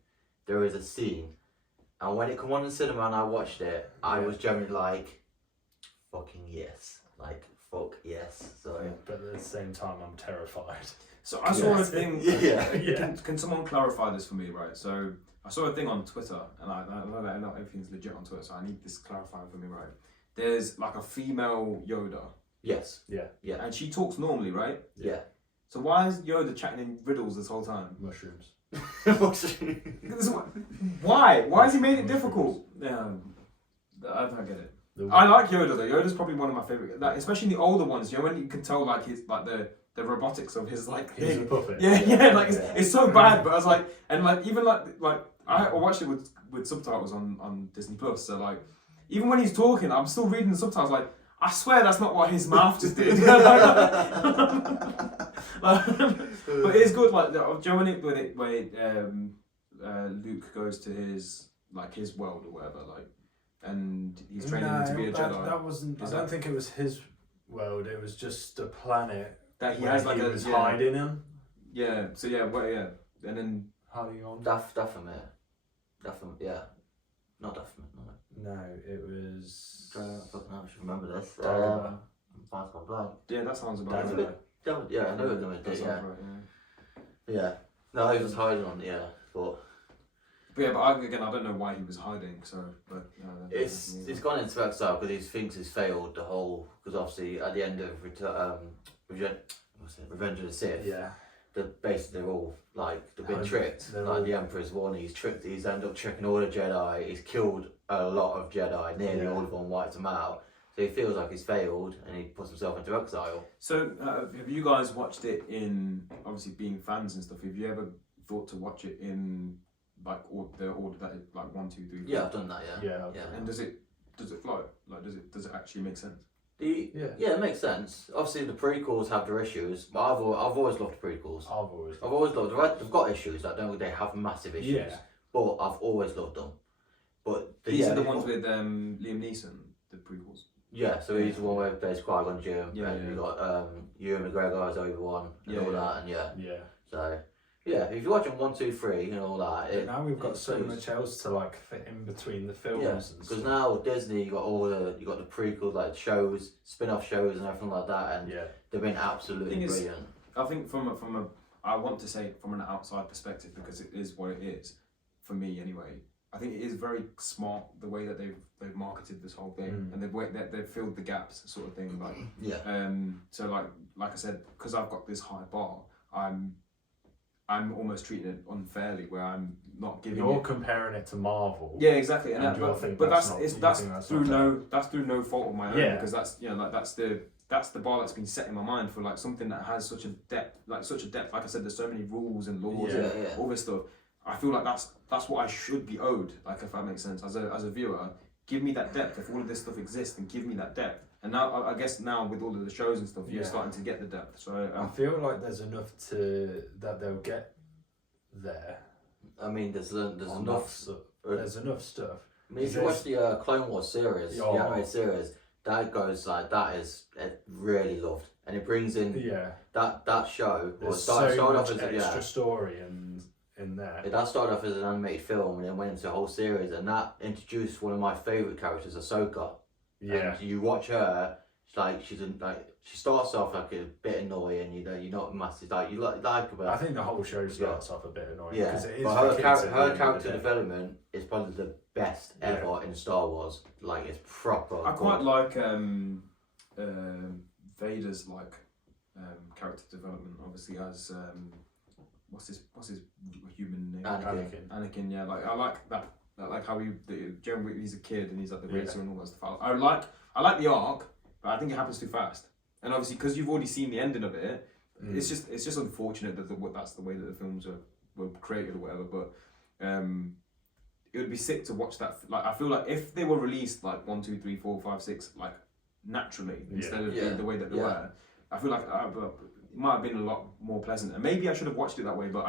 there is a scene, and when it came on in cinema and I watched it, I was generally like, "Fucking yes!" Like fuck yes. So, but at the same time, I'm terrified. So I saw a thing. Can someone clarify this for me, right? So I saw a thing on Twitter, and I know that not everything's legit on Twitter, so I need this clarified for me, right? There's like a female Yoda. Yes. Yeah. And she talks normally, right? Yeah. So why is Yoda chatting in riddles this whole time? Mushrooms. Why? Why has he made it difficult? Yeah, I don't get it. I like Yoda though. Yoda's probably one of my favorite, like, especially the older ones. You know when you can tell like his like the robotics of his like thing. He's a puppet. Yeah. Like it's so bad, but I was like, and like even like I watched it with subtitles on Disney Plus. So like even when he's talking, I'm still reading the subtitles. Like I swear that's not what his mouth just did. But it's good. Like do you know when Luke goes to his world or whatever, like, and he's training him to be a Jedi. That wasn't. I don't think it was his world. It was just a planet that he has like was hiding in. Yeah. So and then hiding on Dathomir. Yeah. Not Dathomir. No, it was. I should remember this. Mine's gone blank. Yeah, that sounds about right. Yeah, I know what it is. Yeah. Right, yeah. No, he was hiding on. Yeah, but yeah, but I don't know why he was hiding. So, but it's gone into exile because he thinks he's failed the whole. Because obviously, at the end of Revenge of the Sith, they're all like they've been tricked. Like the Emperor's one, he's tricked. He's ended up tricking all the Jedi. He's killed a lot of Jedi, nearly all of them, wiped them out. So he feels like he's failed, and he puts himself into exile. So have you guys watched it in obviously being fans and stuff? Have you ever thought to watch it in like the order that it, like 1, 2, 3? 4? Yeah, I've done that. Yeah. And does it flow? Like does it actually make sense? Yeah, it makes sense. Obviously, the prequels have their issues, but I've always loved the prequels. I've always loved. They've got issues. I don't think they have massive issues, but I've always loved them. But these are the ones with Liam Neeson, the prequels. Yeah, so he's the one where there's Qui-Gon Jinn, Yeah, and you've got Ewan McGregor as Obi-Wan, and all that, and Yeah. So, yeah, if you're watching 1, 2, 3 and all that... Now we've got so much else to like fit in between the films and stuff. Because now Disney, you got the prequels, like shows, spin-off shows and everything like that, and they've been absolutely brilliant. I think I want to say from an outside perspective, because it is what it is, for me anyway. I think it is very smart the way that they've marketed this whole thing, and they've filled the gaps, sort of thing. Like, so like I said, because I've got this high bar, I'm almost treating it unfairly, where I'm not giving. You're comparing it to Marvel. Yeah, exactly, and that's through no fault of my own, because that's that's the bar that's been set in my mind for like something that has such a depth. Like I said, there's so many rules and laws and all this stuff. I feel like that's what I should be owed. Like, if that makes sense, as a viewer, give me that depth. If all of this stuff exists, then give me that depth. And now, I guess now with all of the shows and stuff, you're starting to get the depth. So I feel like there's enough that they'll get there. I mean, there's enough. There's enough stuff. I mean, if you watch the Clone Wars series, the animated series, that goes like that is really loved, and it brings in that show. There's so much extra story and in there. That started off as an animated film, and then went into a whole series, and that introduced one of my favourite characters, Ahsoka. Yeah. And you watch her, she starts off like a bit annoying, you're not massive, you like her, but I think the whole show starts off a bit annoying. Yeah, it is but her character development is probably the best ever in Star Wars. Like, it's proper. I quite like Vader's character development. Obviously, as what's his human name? Anakin. Yeah, like I like that. Like how generally he's a kid and he's like the racer and all that stuff. I like the arc, but I think it happens too fast. And obviously, because you've already seen the ending of it, it's just unfortunate that that's the way that the films were created or whatever. But it would be sick to watch that. Like, I feel like if they were released like 1, 2, 3, 4, 5, 6, like naturally instead of the way that they were, I feel like it might have been a lot more pleasant. And maybe I should have watched it that way, but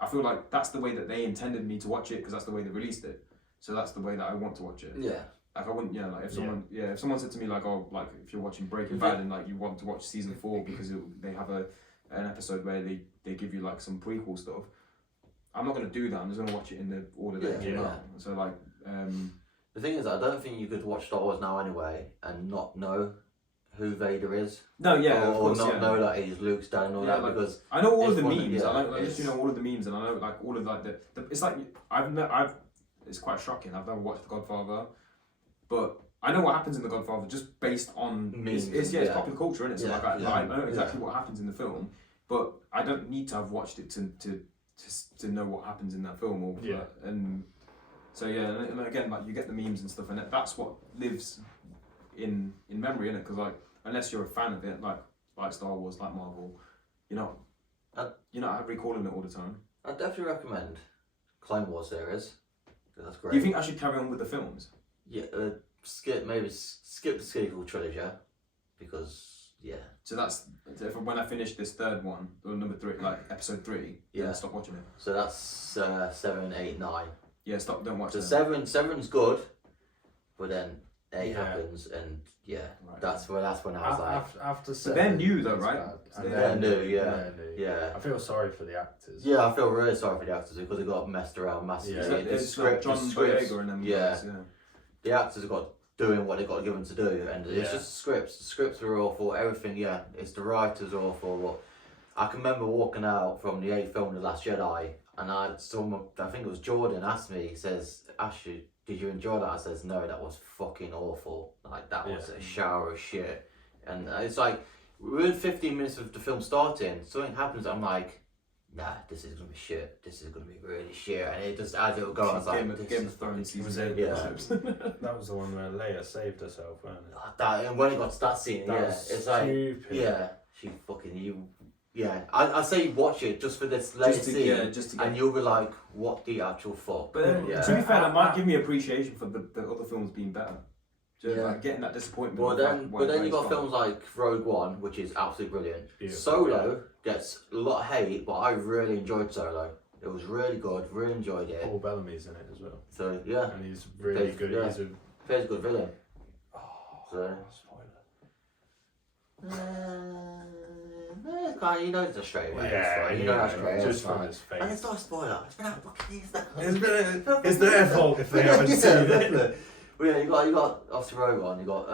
I feel like that's the way that they intended me to watch it, because that's the way they released it. So that's the way that I want to watch it. Yeah. Like, I wouldn't, like if someone said to me like, oh, like if you're watching Breaking Bad and like you want to watch season 4 because they have an episode where they give you like some prequel stuff, I'm not gonna do that. I'm just gonna watch it in the order that it came out. So like, the thing is, I don't think you could watch Star Wars now anyway and not know who Vader is. No, or not know that he's Luke's dad and all that, like, because I know all of the memes. I know all of the memes, and I know like all of like the it's like it's quite shocking. I've never watched The Godfather, but I know what happens in The Godfather just based on memes. It's popular culture, isn't it? So I know exactly what happens in the film, but I don't need to have watched it to know what happens in that film. And so and again, like, you get the memes and stuff, and that's what lives in memory, innit? Because like, unless you're a fan of it, like Star Wars, like Marvel, you're not recalling it all the time. I'd definitely recommend Clone Wars series. That's great. Do you think I should carry on with the films? Yeah, skip the sequel trilogy, because So that's when I finish this third one, or number 3, like episode 3. Then stop watching it. So that's 7, 8, 9. Yeah, don't watch it. So 7's good, but then 8 happens, and that's when I was like. After 7. But they're new though, right? They're new, yeah. I feel sorry for the actors. Yeah, I feel really sorry for the actors because they got messed around massively. Yeah, it's like John Boyega and them guys, The actors have got doing what they got given to do, and it's just scripts. The scripts are awful. Everything, it's the writers are awful. But I can remember walking out from the 8th film, The Last Jedi, and I think it was Jordan asked me. He says, "Ashley, did you enjoy that?" I says, "No, that was fucking awful. Like, that was a shower of shit." And it's like, we're in 15 minutes of the film starting, something happens, I'm like, nah, this is gonna be shit. This is gonna be really shit. And it just, as it would go, I was like, Game of Thrones season 8. That was the one where Leia saved herself, wasn't it? And when it got to that scene, it's like, she fucking, I say watch it just for this Leia scene, and you'll be like, what the actual fuck? But to be fair, that might give me appreciation for the other films being better. Like getting that disappointment. But then you got films like Rogue One, which is absolutely brilliant. Solo gets a lot of hate, but I really enjoyed Solo. It was really good. Really enjoyed it. Paul Bellamy's in it as well. So yeah, and he's really good. Yeah. He's a plays a good villain. spoiler. You know it's a straight away. Yeah, you know that's great. Just from his face. And it's not a spoiler. It's been out fucking years now. It's their fault if they haven't seen it. Well, yeah, you got obviously Rogue, you got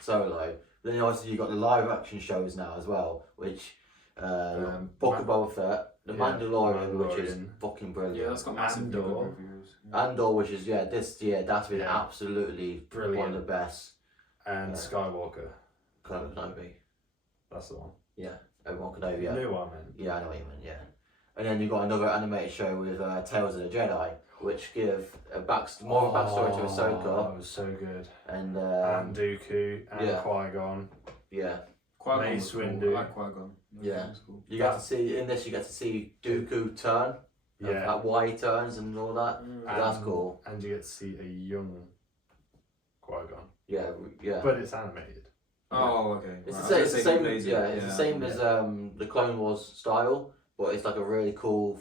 Solo. Then obviously you got the live action shows now as well, which Book of Boba Fett, The Mandalorian, which is fucking brilliant. Yeah, that's got massive good reviews. Andor, which is that's been absolutely brilliant, one of the best. And Skywalker. Kenobi. That's the one. Yeah, Obi-Wan Kenobi. Yeah. New one, man. Yeah, I know what you meant. Yeah, and then you got another animated show with Tales of the Jedi, which give more of a backstory to Ahsoka. That was so good. And Dooku and Qui-Gon. Yeah. Mace Windu. I like Qui-Gon. Yeah. Cool. You get to see in this. You get to see Dooku turn. Yeah. Like why he turns and all that. That's cool. And you get to see a young Qui-Gon. Yeah. Yeah. But it's animated. Oh, okay. It's right. the same. It's the same as the Clone Wars style, but it's like a really cool,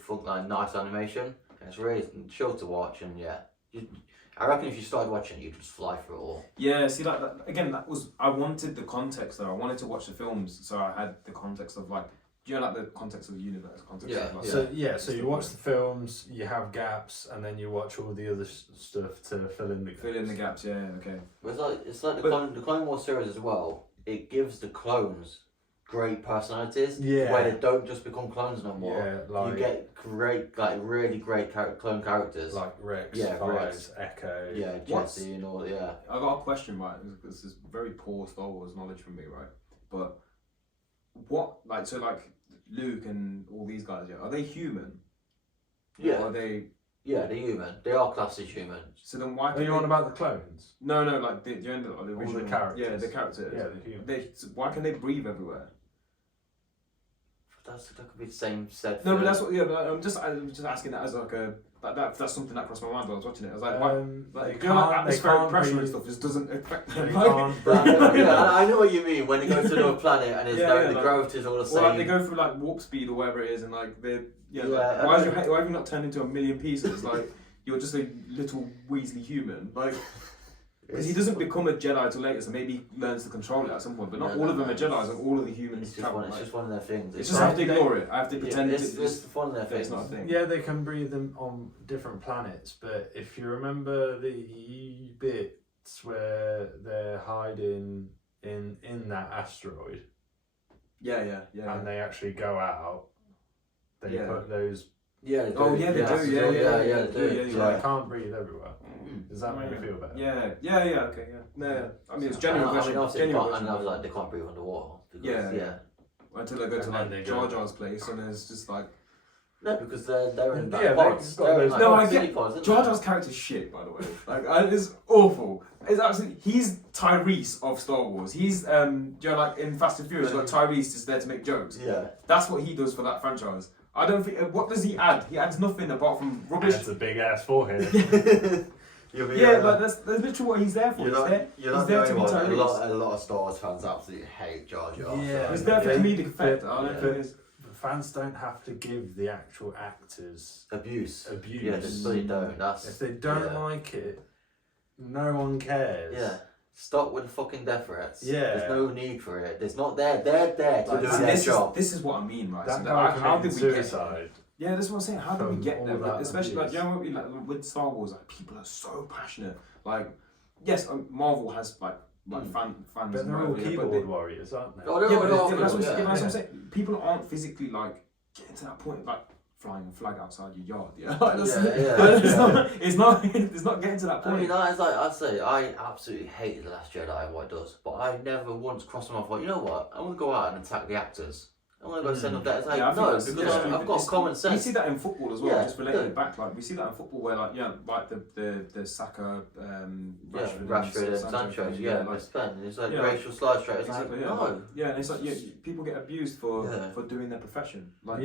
nice animation. It's really chill to watch, and I reckon if you started watching it, you'd just fly through it all. Yeah, see, like that, again, that was I wanted the context though. I wanted to watch the films, so I had the context of like, the context of the universe, context. Yeah. Of, like, So you watch the films, you have gaps, and then you watch all the other stuff to fill in the gaps. Fill in the gaps. Yeah. Okay. But it's like the Clone Wars series as well. It gives the clones great personalities. Yeah. Where they don't just become clones no more. Yeah, like you get really great clone characters. like Rex, Yeah, Rex, Echo. Yeah, Jesse and all. Yeah. I got a question, right? This is very poor Star Wars knowledge from me, right? But what, like Luke and all these guys, are they human? Yeah. Or are they? Yeah, they're human. They are classed as human. So then why? Are you on about the clones? No, like the original. All the characters. Yeah, the characters. Yeah, the humans. Why can they breathe everywhere? That could be the same said. No, but that's what. Yeah, but I'm just asking that as like a that's something that crossed my mind while I was watching it. I was like, why? Like, atmospheric pressure and stuff just doesn't affect them. I know what you mean when they go to another planet and there's the gravity is all the same. Or like they go through like warp speed or whatever it is, and like why have you not turned into a million pieces? Like you're just a little Weasley human, like. Because he doesn't become a Jedi till later, so maybe he learns to control it at some point. But not all of them are Jedis, and all of the humans it's just one of their things. It's just I have to ignore it. I have to pretend it's one of their things. It's not a thing. Yeah, they can breathe them on different planets, but if you remember the bits where they're hiding in that asteroid, yeah, and they actually go out, they put those. Yeah, they do. Oh, yeah, they do. Yeah, they do. So they can't breathe everywhere. Does that make you feel better? Yeah, okay, yeah. No, I mean, it's genuine question. And I was like, they can't breathe underwater. Yeah. Until they go to like Jar Jar's place, and it's just like. No, because they're in pods. No, I get Jar Jar's character's shit, by the way. Like, it's awful. It's absolutely. He's Tyrese of Star Wars. He's like in Fast and Furious, like Tyrese is there to make jokes. Yeah. That's what he does for that franchise. I don't think. What does he add? He adds nothing apart from rubbish. That's a big ass forehead. Like that's literally what he's there for. You're not the only one. A lot of Star Wars fans absolutely hate Jar Jar. Yeah, he's there for comedic effect. Fans don't have to give the actual actors abuse. Yeah, they don't. If they don't like it, no one cares. Yeah. Stop with the fucking death threats. Yeah. There's no need for it. There's not there. They're there to do their job. This is what I mean, right? That so how did we suicide? Yeah, that's what I'm saying. How did we get there? Especially abuse. like, you know what we like with Star Wars, like people are so passionate. Like, yes, Marvel has like fans. But they're all keyboard warriors, aren't they? That's what I'm saying. People aren't physically like getting to that point like flying a flag outside your yard. It's not getting to that point. I mean, I absolutely hated The Last Jedi and what it does, but I never once crossed my mind thought, you know what? I'm gonna go out and attack the actors. I'm gonna go send up that. It's like, I've got common sense. We see that in football as well. Just relating it back, like we see that in football where like the Saka, Rashford and Sancho. It's like racial slide straight. It's like no. Yeah, and it's like people get abused for doing their profession. Like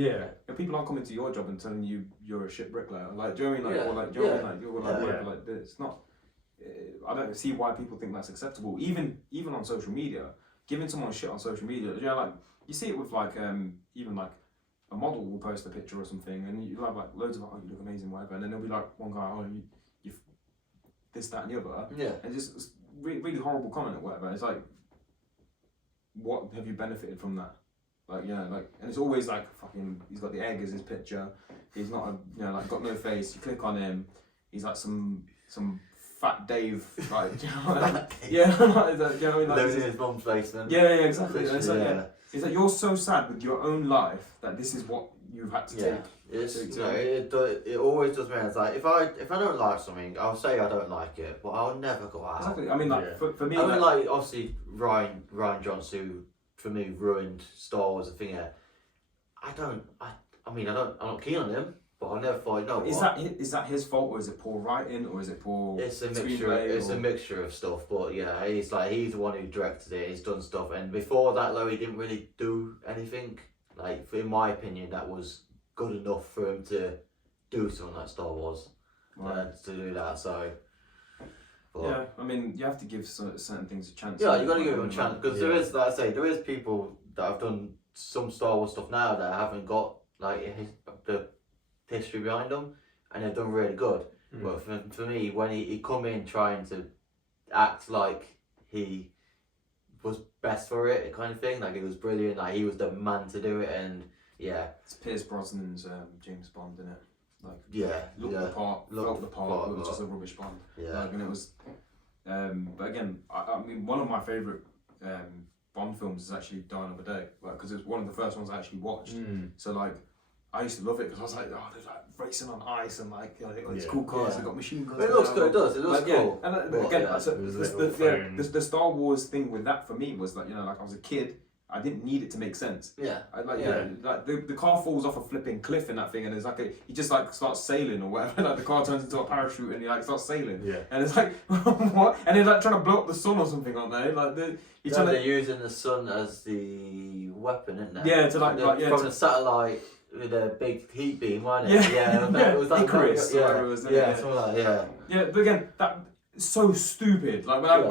people aren't coming to your job and telling you you're a shit bricklayer. Like, do you know what I mean? Like, or like, do you know what I mean? Like, you're like whatever. Like, it's not. I don't see why people think that's acceptable. Even on social media, giving someone shit on social media. You know, like. You see it with like even like a model will post a picture or something, and you'll have like loads of you look amazing, whatever, and then there'll be like one guy, you this, that, and the other, and just really horrible comment or whatever. It's like, what have you benefited from that? Like, and it's always like fucking. He's got the egg as his picture. He's not like got no face. You click on him, he's like some fat Dave, like, do you know what I mean? Yeah, like, do you know what I mean? Like, living in his mum's basement. Yeah, exactly. And it's like, it's like you're so sad with your own life that this is what you've had to take. It always does me. It's like if I don't like something, I'll say I don't like it, but I'll never go out. Exactly. I mean, like for me, I mean, like obviously Ryan Johnson, who for me ruined Star Wars. I'm not keen on him, but I'll never find out. Is that his fault, or is it poor writing, or is it poor? It's a mixture. It's a mixture of stuff, but yeah, he's the one who directed it. He's done stuff, and before that, though, he didn't really do anything. Like, in my opinion, that was good enough for him to do something like Star Wars, to do that. So. But, yeah, I mean, you have to give certain things a chance. Yeah, you got to give them a chance, because there is, like I say, there is people that have done some Star Wars stuff now that haven't got like the history behind them, and they've done really good. But for me, when he come in trying to act like he was best for it, kind of thing, like he was brilliant, like he was the man to do it, and it's Pierce Brosnan's James Bond, isn't it? Like, looked the part, felt the part, but it was just a rubbish Bond. Yeah. Like, and it was, but again, I mean, one of my favourite Bond films is actually Die Another Day, like, because it's one of the first ones I actually watched. So like, I used to love it because I was like, they're like racing on ice and like, these cool cars. They got machine guns. It looks good. It does. It looks cool. And again, the Star Wars thing with that for me was that like I was a kid. I didn't need it to make sense. Like the car falls off a flipping cliff in that thing, and it's like he just like starts sailing or whatever. Like the car turns into a parachute, and he like starts sailing. And it's like what? And they're like trying to blow up the sun or something, aren't they? Like they're using the sun as the weapon, isn't they? Yeah, from the satellite with a big heat beam, wasn't it? It was like Icarus. Something like yeah. But again, that. So stupid. Like when I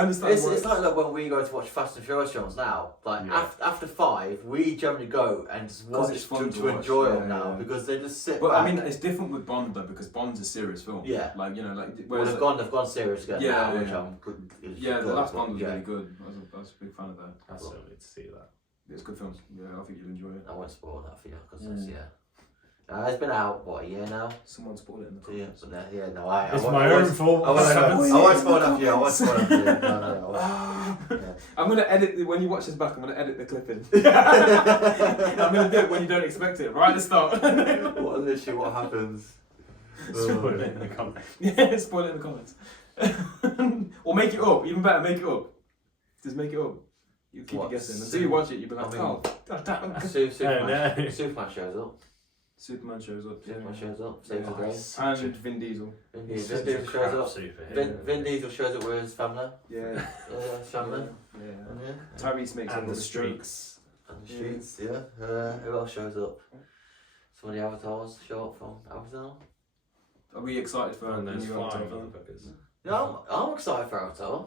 understand. It's like when we go to watch Fast and Furious films now. Like after 5, we generally go and just watch to enjoy them now because they just sit. But back. I mean, it's different with Bond though because Bond's a serious film. Yeah. Like they've gone serious again. The last Bond was really good. I was a big fan of that. I still need to see that. It's good films. Yeah, I think you'll enjoy it. I won't spoil that for you because it's been out a year now. Someone spoiled it in the comments. It's my own fault. I won't spoil that for you. No. I'm gonna edit when you watch this back. I'm gonna edit the clip in. I'm gonna do it when you don't expect it. Right at the start. Literally what happens? Spoil it in the comments. Yeah, spoil it in the comments. Or make it up. Even better, make it up. Just make it up. You keep it guessing until you watch it. You'll be like, damn. Superman shows up. Superman shows up. Saves the day. And Vin Diesel. Vin Diesel shows up. Vin Diesel shows up with his family. Family. Tyrese makes and the streets. Who else shows up? Some of the avatars show up from Avatar. Are we excited for the new Avatar film? Yeah, I'm excited for Avatar.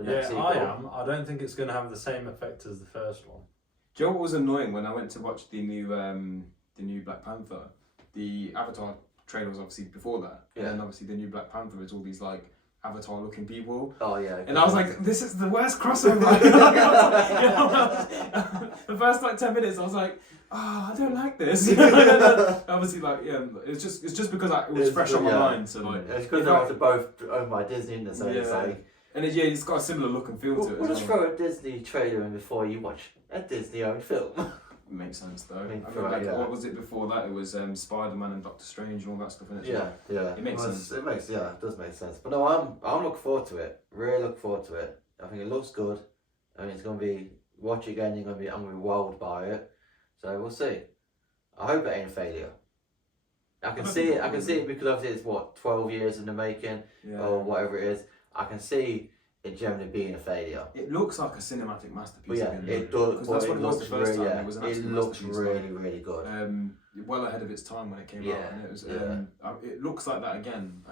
I am. I don't think it's going to have the same effect as the first one. Do you know what was annoying when I went to watch the new Black Panther? The Avatar trailer was obviously before that, and then obviously the new Black Panther is all these like Avatar-looking people. Oh yeah. And I was like, this is the worst crossover. The first like 10 minutes, I was like, I don't like this. Obviously, like it's just because it was fresh on my mind. So like, it's because they're both owned by Disney, isn't it? So it's like. And it's got a similar look and feel to it. We'll just throw a Disney trailer in before you watch a Disney-owned film. Makes sense though. What was it before that? It was Spider-Man and Doctor Strange and all that stuff in it. It makes sense. It does make sense. But no, I'm looking forward to it. Really looking forward to it. I think it looks good. I mean, it's gonna be watch it again. I'm gonna be wowed by it. So we'll see. I hope it ain't a failure. I can see it because obviously it's 12 years in the making or whatever it is. I can see it generally being a failure. It looks like a cinematic masterpiece. It does. That's what it was the first time. It was an it looks really, really good. Well ahead of its time when it came out, and it was. It looks like that again.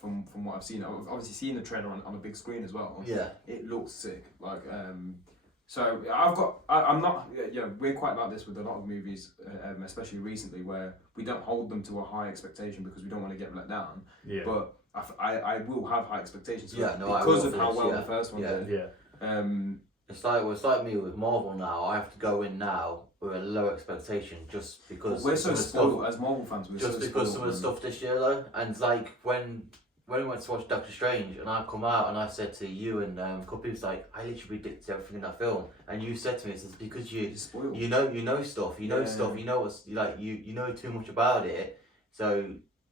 From what I've seen, I've obviously seen the trailer on a big screen as well. Yeah. It looks sick. Like So I'm not, we're quite like this with a lot of movies, especially recently, where we don't hold them to a high expectation because we don't want to get let down. Yeah. But I will have high expectations because of how well the first one did. Yeah. It's like me with Marvel now. I have to go in now with a low expectation just because we're so spoiled as Marvel fans. Because some of the stuff this year though, and it's like when we went to watch Doctor Strange, and I come out and I said to you and a couple people, like, I literally predicted everything in that film, and you said to me, it's because you know stuff, you know what's like you know too much about it, so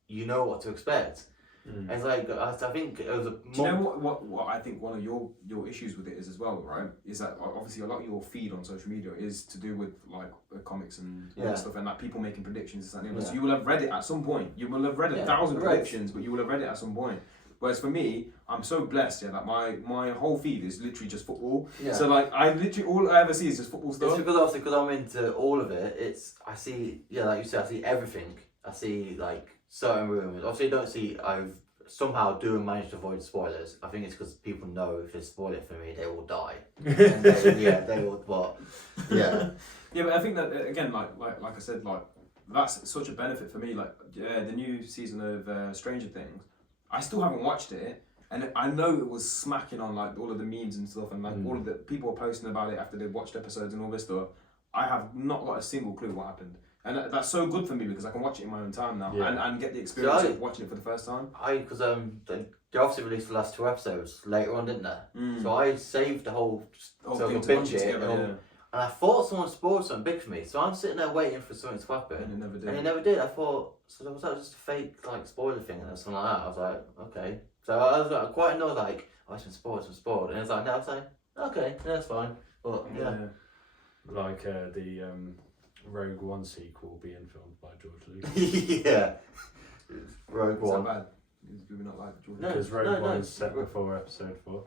you know what to expect. And it's like I think it was a. Do you know what I think one of your issues with it is as well, right? Is that obviously a lot of your feed on social media is to do with like comics and all that stuff, and like people making predictions and that. So you will have read it at some point. You will have read 1,000 predictions, but you will have read it at some point. Whereas for me, I'm so blessed, that my whole feed is literally just football. Yeah. So like I literally all I ever see is just football stuff. It's because I'm into all of it. I see like you said, I see everything. I see like certain rumours. Obviously, I don't see. I've somehow do manage to avoid spoilers. I think it's because people know if they spoil it for me, they will die. And they will. But yeah. Yeah, but I think that again, like I said, like that's such a benefit for me. Like the new season of Stranger Things, I still haven't watched it, and I know it was smacking on like all of the memes and stuff, and like all of the people were posting about it after they'd watched episodes and all this stuff. I have not got a single clue what happened. And that's so good for me because I can watch it in my own time now and get the experience of watching it for the first time. Because they obviously released the last 2 episodes later on, didn't they? So I saved the whole so I could binge it. And I thought someone spoiled something big for me, so I'm sitting there waiting for something to happen. And it never did. And it never did. I thought, so was that just a fake like spoiler thing or something like that? I was like, okay. So I was like, quite annoyed, like, oh, it's been spoiled. And it's like, no, I was like, okay, yeah, that's fine. But yeah. Like the Rogue One sequel being filmed by George Lucas. Yeah. Rogue One. Is that bad? Do we not like George Lucas? Because Rogue One is set before episode 4.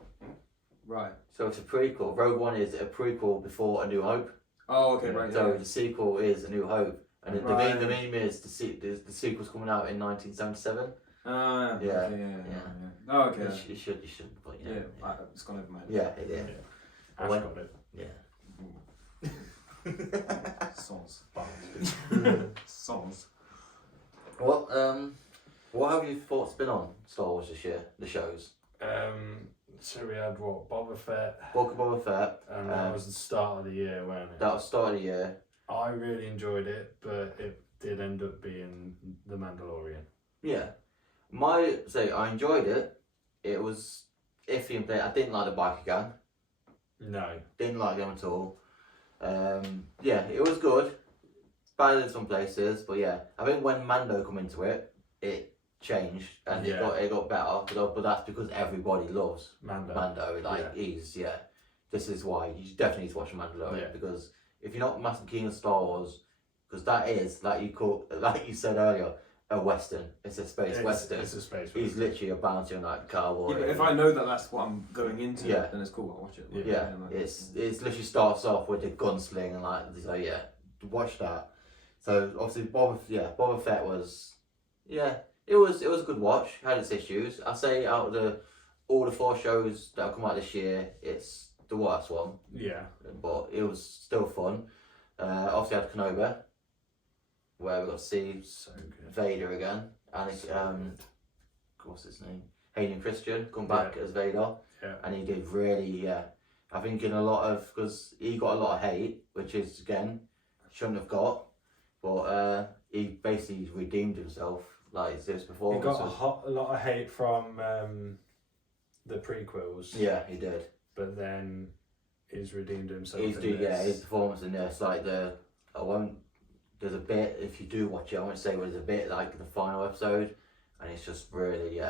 Right. So it's a prequel. Rogue One is a prequel before A New Hope. Oh, okay, right. So the sequel is A New Hope. And the meme is the sequel's coming out in 1977. Yeah. Oh, okay. You should, but yeah. It's gone over my head. Yeah, it is. Ash got it. Yeah. Songs. What have your thoughts been on Star Wars this year? The shows. So we had Boba Fett. Book of Boba Fett. And that was the start of the year, wasn't it? That was the start of the year. I really enjoyed it, but it did end up being The Mandalorian. Yeah. I enjoyed it. It was iffy and play. I didn't like the biker gang. No. Didn't like them at all. It was good. Better in some places, but yeah, I think when Mando come into it, it changed and it got better. But that's because everybody loves Mando. This is why you definitely need to watch Mandalorian because if you're not massive keen on Star Wars, because that is like you said earlier, a western. It's a space western. It's a space western. He's literally a bounty on that cowboy. Yeah, but if I know that that's what I'm going into, then it's cool. I'll watch it. It's literally starts off with the gunsling and watch that. So obviously Boba Fett was it was a good watch. Had its issues. I say out of all the 4 shows that have come out this year, it's the worst one. Yeah. But it was still fun. Obviously had Kenobi, where we got to see Vader again, and what's his name? Hayden Christian come back as Vader, and he did really. I think in a lot of because he got a lot of hate, which is again shouldn't have got, but he basically redeemed himself. Like his performance. He got a lot of hate from the prequels. Yeah, he did. But then he's redeemed himself. His performance in this, like there's a bit, if you do watch it, I won't say, but there's a bit like the final episode, and it's just really,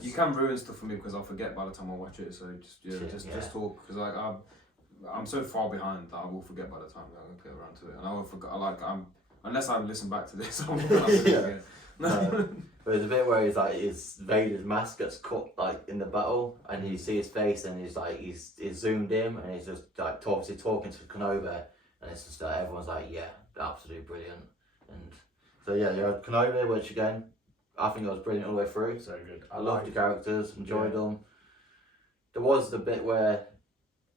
You can ruin stuff for me because I'll forget by the time I watch it, so just talk, because like I'm so far behind that I will forget by the time that I'm going to get around to it, and I will forget, unless I listen back to this, I'm going to forget again. But there's a bit where he's like, his Vader's mask gets cut like in the battle, and you see his face, and he's like, he's zoomed in, and he's just like obviously talking to Kenobi, and it's just like everyone's like, absolutely brilliant. And so you had Kenobi, which again, I think it was brilliant all the way through. So good. I loved the characters, enjoyed them. There was the bit where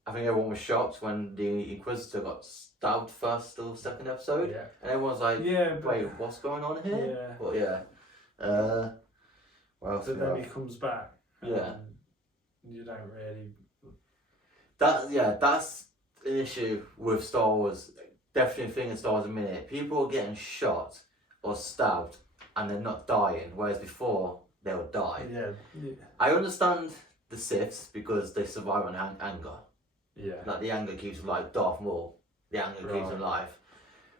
I think everyone was shocked when the Inquisitor got stabbed first or second episode. Yeah. And everyone's like, Yeah, but, wait, what's going on here? Yeah. But yeah. What else But we then got? he comes back. Yeah. You don't really. That's an issue with Star Wars. Definitely a thing in Star Wars a minute. People are getting shot or stabbed and they're not dying, whereas before they would die. Yeah. I understand the Siths because they survive on anger. Yeah. Like the anger keeps them like Darth Maul. The anger keeps Right. them alive.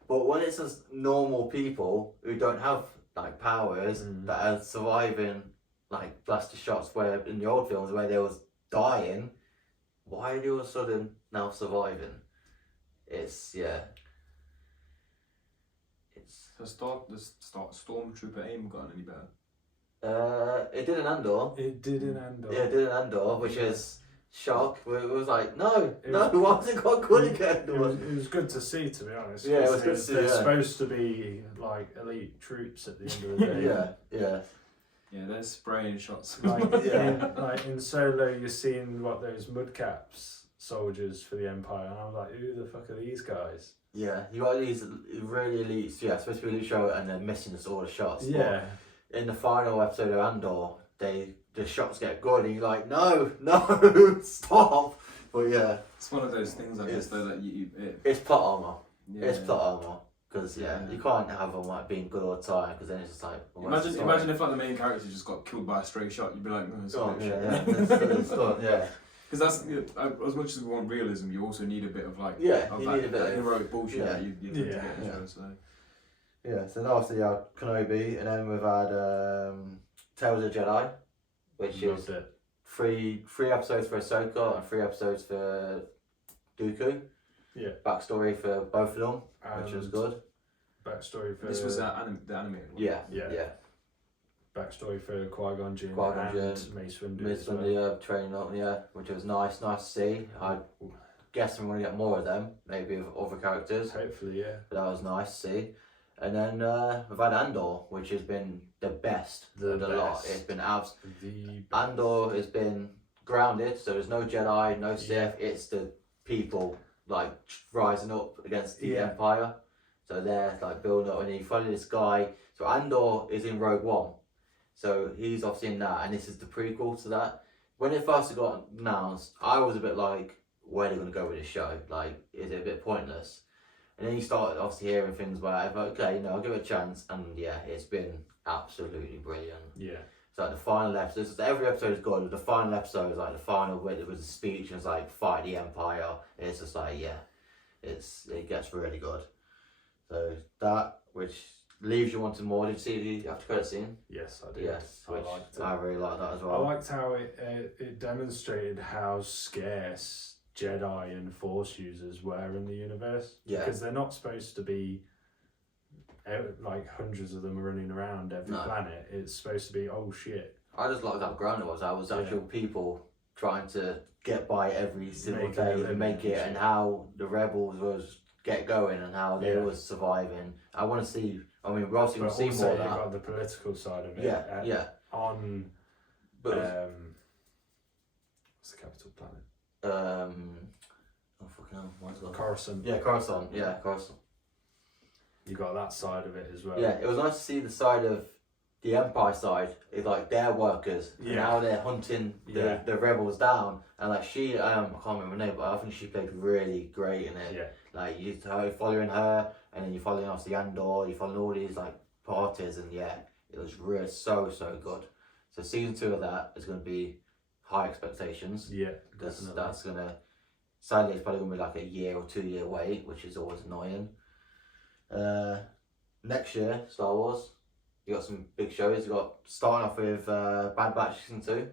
But when it's just normal people who don't have like powers that are surviving like blaster shots where in the old films where they was dying, why are they all of a sudden now surviving? It's Has the Stormtrooper aim gotten any better? it did an Andor. It did an Andor. Yeah, it did an Andor, which is shock. It was like, no, It why has it got good again? It was good to see, to be honest. Yeah, it was good to see, They're yeah. supposed to be like elite troops at the end of the day. yeah. Yeah, they're spraying shots. Like in Solo, you're seeing those mudcaps soldiers for the Empire, and I'm like, who the fuck are these guys? Yeah, you got these really elite, supposed to be elite show, and they're missing all the shots. Yeah. But in the final episode of Andor, the shots get good, and you're like, no, stop. But yeah, It's one of those things, I guess, though, that it's plot armor. yeah. It's plot armor because you can't have them like being good all the time because then it's just like. well, Imagine if like the main character just got killed by a stray shot, you'd be like, no, it's Oh, bullshit. it's done, yeah. Because as much as we want realism, you also need a bit of like You that need a bit of heroic bullshit that you tend to Yeah. get in the show. So Yeah, so now obviously you had Kenobi, and then we've had Tales of the Jedi, which is Loved it. three episodes for Ahsoka and 3 episodes for Dooku. Yeah. Backstory for both of them, which was And good. Backstory for this was the animated one. Yeah. backstory for Qui-Gon Jinn Qui-Gon and Jinn, Mace Windu. Miss as well. Windu training up, which was nice to see. I guess I'm going to get more of them, maybe of other characters, Hopefully, yeah. but that was nice to see. And then we've had Andor, which has been the best of the lot. best. It's been The Andor has been grounded, so there's no Jedi, no Sith. Yeah. It's the people like rising up against the Yeah. Empire. So they're like building up, and then you follow this guy. So Andor is in Rogue One, so he's obviously in that, and this is the prequel to that. When it first got announced, I was a bit like, where are they going to go with this show? Like, is it a bit pointless? And then you start obviously hearing things where I thought, okay, I'll give it a chance, and yeah, it's been absolutely brilliant. Yeah. So like the final episode, so every episode is good. The final episode is like the final where there was a speech and it's like fight the Empire. It's just like it gets really good. So that, which leaves you wanting more. Did you see the after credit scene? Yes, I did. Yes, I which liked it. I really like that as I well. liked how it demonstrated how scarce Jedi and Force users were in the universe. Yeah. Because they're not supposed to be like hundreds of them running around every No. planet. It's supposed to be, oh shit. I just liked how ground it was. I was actual people trying to get by every single Make a day living and make it, and and how the rebels was get going and how they Yeah. was surviving. I want to see. I mean, we're obviously But going to see also more you've of that. got the political side of it. Yeah. On But what's the capital planet? oh fucking hell, what's it called? Coruscant. Yeah, Coruscant. Yeah, Coruscant. You got that side of it as well. Yeah, it was nice to see the side of the Empire side. It's like their workers and Yeah. how they're hunting Yeah. the rebels down. And like she, I can't remember her name, but I think she played really great in it. Yeah. Like you're following her, and then you're following obviously Andor. You're following all these like parties, and yeah, it was really so good. So season 2 of that is going to be high expectations. Yeah. Because Definitely. that's gonna, sadly, it's probably gonna be like a year or 2 year wait, which is always annoying. Next year, Star Wars, you got some big shows. You got starting off with Bad Batch season 2.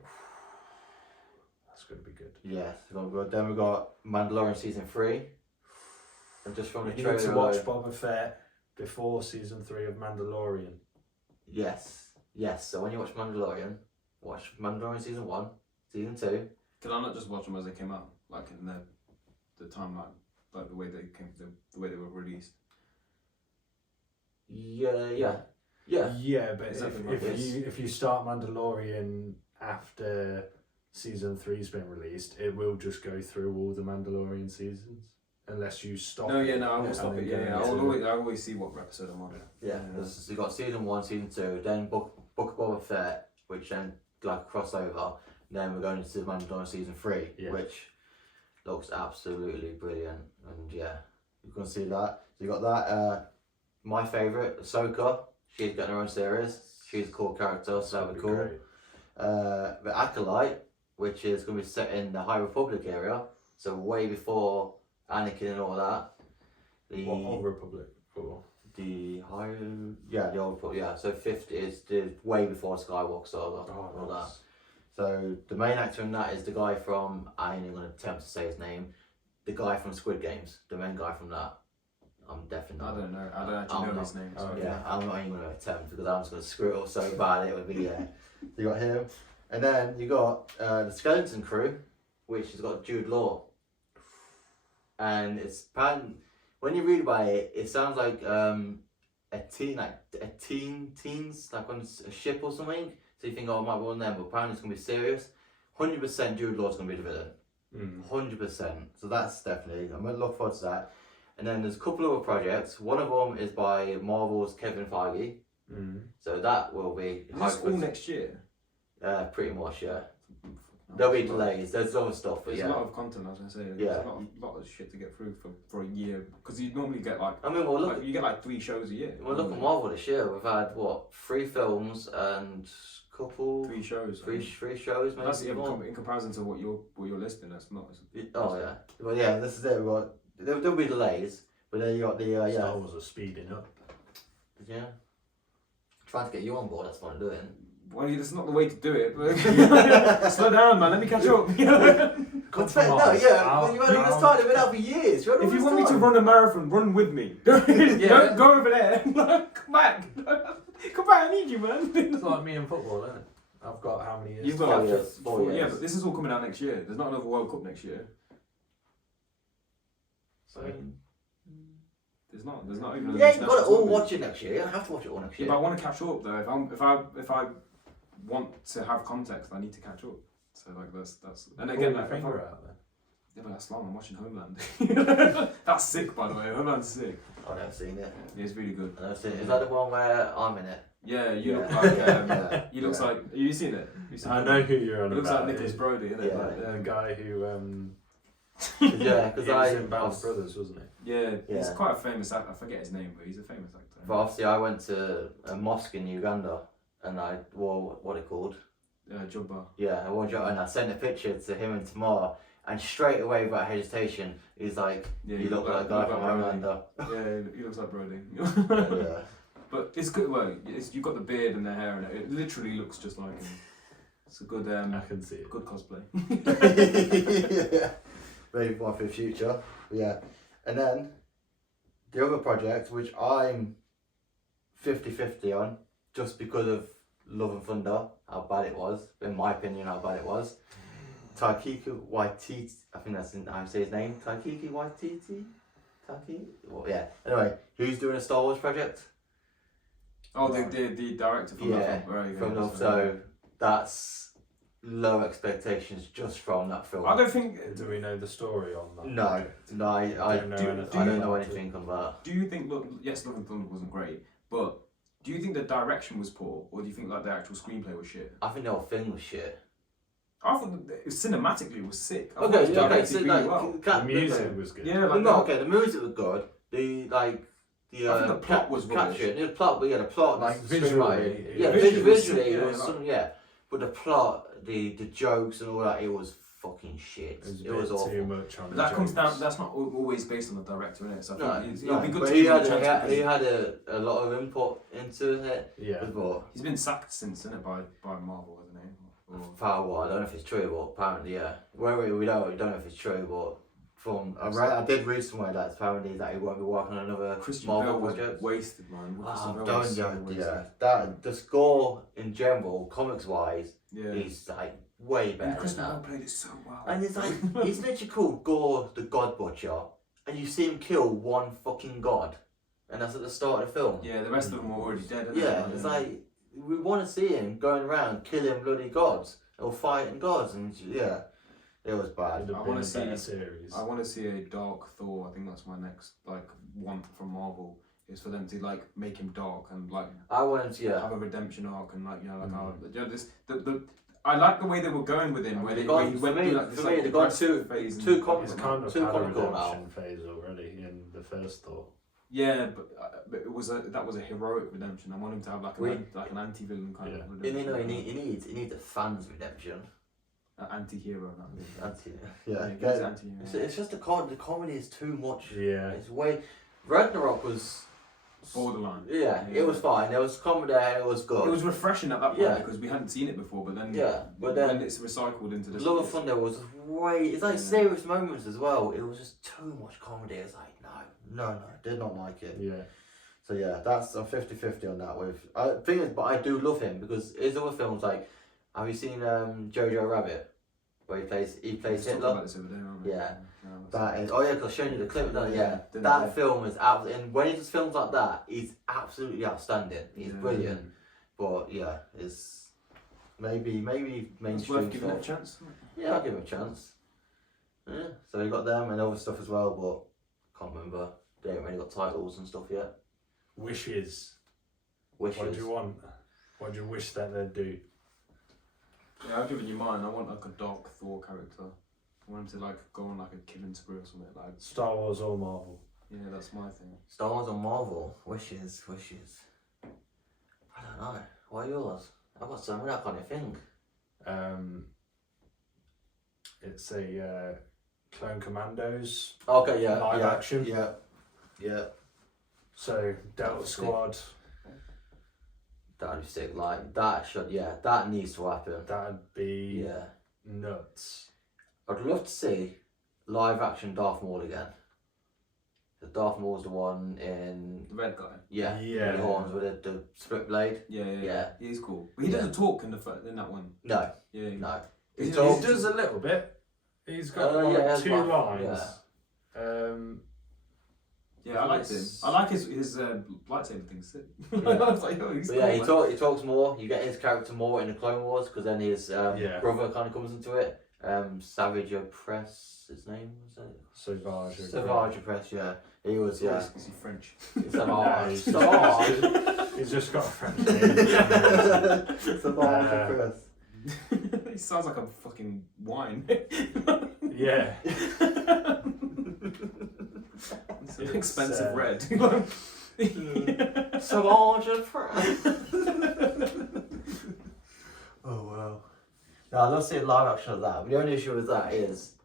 That's going to be good. Yeah, it's gonna be good. Then we got Mandalorian season 3. And just from the You trailer, need to watch Boba Fett before season 3 of Mandalorian. yes. So when you watch Mandalorian season 1, season 2. Did I not just watch them as they came out, like in the timeline, like the way they came, the way they were released? Yeah. Yeah, but Exactly right. if you start Mandalorian after season 3's been released, it will just go through all the Mandalorian seasons unless you stop. No, I will stop it. then I go into- always see what episode I'm on. Yeah, so you got season 1, season 2, then Book of Boba Fett, which then like crossover. Then we're going into Mandalorian season 3, which looks absolutely brilliant, and yeah, you can see that. So you got that. My favourite, Ahsoka. She's getting her own series. She's a cool character, so that'll be cool. Great. The Acolyte, which is going to be set in the High Republic area, so way before Anakin and all that. What Old Republic for? The Old Republic. Yeah, so 50 is way before Skywalker saga. All that. So the main actor in that is the guy from, I ain't even going to attempt to say his name, the guy from Squid Games, the main guy from that. I'm definitely not. I don't know. I don't actually know his name. So Yeah, I'm not even going to attempt because I'm just going to screw it up so bad it would be You got him. And then you got the Skeleton Crew, which has got Jude Law. And it's when you read about it, it sounds like teens, like on a ship or something. So you think, oh, it might be one of them, but apparently it's going to be serious. 100% Jude Law's going to be the villain. 100%. So that's definitely, I'm going to look forward to that. And then there's a couple other projects. One of them is by Marvel's Kevin Feige. So that will be... Is this all next year? Pretty much, yeah. There'll be delays. There's other stuff, but there's a lot of content, I was going to say. There's a lot of shit to get through for a year. Because you normally get like... I mean, well, look... you get like 3 shows a year. Well, look at Marvel this year. We've had, 3 films and couple... 3 shows. Three shows, maybe. That's in comparison to what you're listing, that's not... Oh, yeah. Well, yeah, this is it. We've got... There'll be delays, but then you got the... Star Wars are speeding up. Yeah. Trying to get you on board, that's what I'm doing. Well, that's not the way to do it. But slow down, man. Let me catch up. You've Only just started, they've been out for years. If you want me to run a marathon, run with me. Don't go over there. Come back. Come back. I need you, man. It's like me in football, isn't it? I've got how many years? You've got 4 years. Yeah, but this is all coming out next year. There's not another World Cup next year. So there's not even. Yeah, you've got to all watch it next year. You have to watch it all next year. Yeah, but I want to catch up though. If I want to have context, I need to catch up. So like that's and again my finger out there. Yeah, but that's long. I'm watching Homeland. That's sick, by the way. Homeland's sick. I've never seen it. Yeah, it's really good. I've seen it. Is that the one where I'm in it? Yeah, you look like. He looks like. Have you seen it? I know who you're on He looks about. like Nicholas Brody, isn't it? Yeah. The guy who. Yeah, because he was in Band Brothers, wasn't he? Yeah, he's quite a famous actor. I forget his name, but he's a famous actor. But obviously, I went to a mosque in Uganda, and I wore what it called. Jubba. Yeah, I wore jubba, and I sent a picture to him and Tamar, and straight away without hesitation, he's like, "You look like a guy from Homelander." Yeah, he looks like Brody. Yeah. But it's good. Well, you've got the beard and the hair, and it literally looks just like him. It's a good. I can see it. Good cosplay. Yeah. Maybe one for the future. But yeah. And then the other project, which I'm 50-50 on, just because of Love and Thunder, how bad it was, in my opinion, how bad it was. Taika Waititi, I think that's how you say his name. Taika Waititi? Well, yeah. Anyway, who's doing a Star Wars project? Oh, the director from Love. So that's low expectations just from that film. I don't think. Do we know the story on that? No, I don't know anything on that. Do you think? Look, yes, Love and Thunder wasn't great, but do you think the direction was poor, or do you think like the actual screenplay was shit? I think the whole thing was shit. I thought cinematically it was sick. So like the music was good. Yeah, the music was good. I think the plot was captured. The plot, like visually, visually it was but the plot, the jokes and all that, it was fucking shit. It was awful. Too much on but that comes down. That's not always based on the director, innit? So I think it'll be good but to he give had a lot of input into it. Yeah. He's been sacked since, innit, by Marvel, hasn't he? For a while, I don't know if it's true, but apparently, yeah. We don't know if it's true, but I did read somewhere that apparently that he won't be working on another Marvel project. Wasted, man. The score in general, comics wise, is like way better. Christopher Nolan played it so well. And it's like he's literally called Gore the God Butcher, and you see him kill one fucking god, and that's at the start of the film. Yeah, the rest of them are already dead. It's like we want to see him going around killing bloody gods. They were fighting gods, and yeah, it was bad. I want to see a series. I want to see a Dark Thor. I think that's my next want from Marvel. Is for them to make him dark and I want him to have a redemption arc and I like the way they were going with him. Where he went through they've gone too comical. He's kind of too had a comical redemption now. phase already in the first Thor. Yeah, but it was that was a heroic redemption. I want him to have an anti-villain kind of redemption. He needs a fan's redemption. Anti-hero. It's just the comedy is too much. Yeah. It's way. Ragnarok was borderline. Yeah, it was fine. There was comedy. It was good. It was refreshing at that point because we hadn't seen it before. But then when it's recycled into this. Love of Thunder was way. It's serious moments as well. It was just too much comedy. It's no, did not like it. Yeah. So yeah, that's I'm 50-50 on that. But I do love him because his other films have you seen Jojo Rabbit, where he plays Hitler? About this other day, aren't we? Yeah. That is. Oh yeah, because I've shown you the clip. That film is absolutely. And when he does films like that, he's absolutely outstanding. He's brilliant. But yeah, it's maybe mainstream. It's worth giving it a chance. Yeah, I'll give him a chance. Yeah. So we got them and other stuff as well, but can't remember. They haven't really got titles and stuff yet. Wishes. What do you want? What do you wish that they'd do? Yeah, I've given you mine. I want a dark Thor character. I want him to go on a killing spree or something Star Wars or Marvel. Yeah, that's my thing. Star Wars or Marvel? Wishes. I don't know. What are yours? I've got so many I can't even think. It's a Clone Commandos. Okay, yeah. Live action. Yeah. So Delta Squad. That'd be sick. That needs to happen. That'd be nuts. I'd love to see live action Darth Maul again. The Darth Maul's the one in the red guy. Yeah. The horns with the split blade. Yeah. He's cool. But he doesn't talk in that one. No. Yeah. No. He does a little bit. He's got 2 lines. Yeah, I liked him. I like his lightsaber things. He talks more. You get his character more in the Clone Wars because then his brother kind of comes into it. Savage Opress, his name was it? Savage Opress, yeah. He was, Is he French? Savage. He's just got a French name. Savage Opress. He sounds like a fucking wine. Yeah. It's an expensive red. Savage Opress. Oh wow. No, I'd love to see a live action of that. But the only issue with that is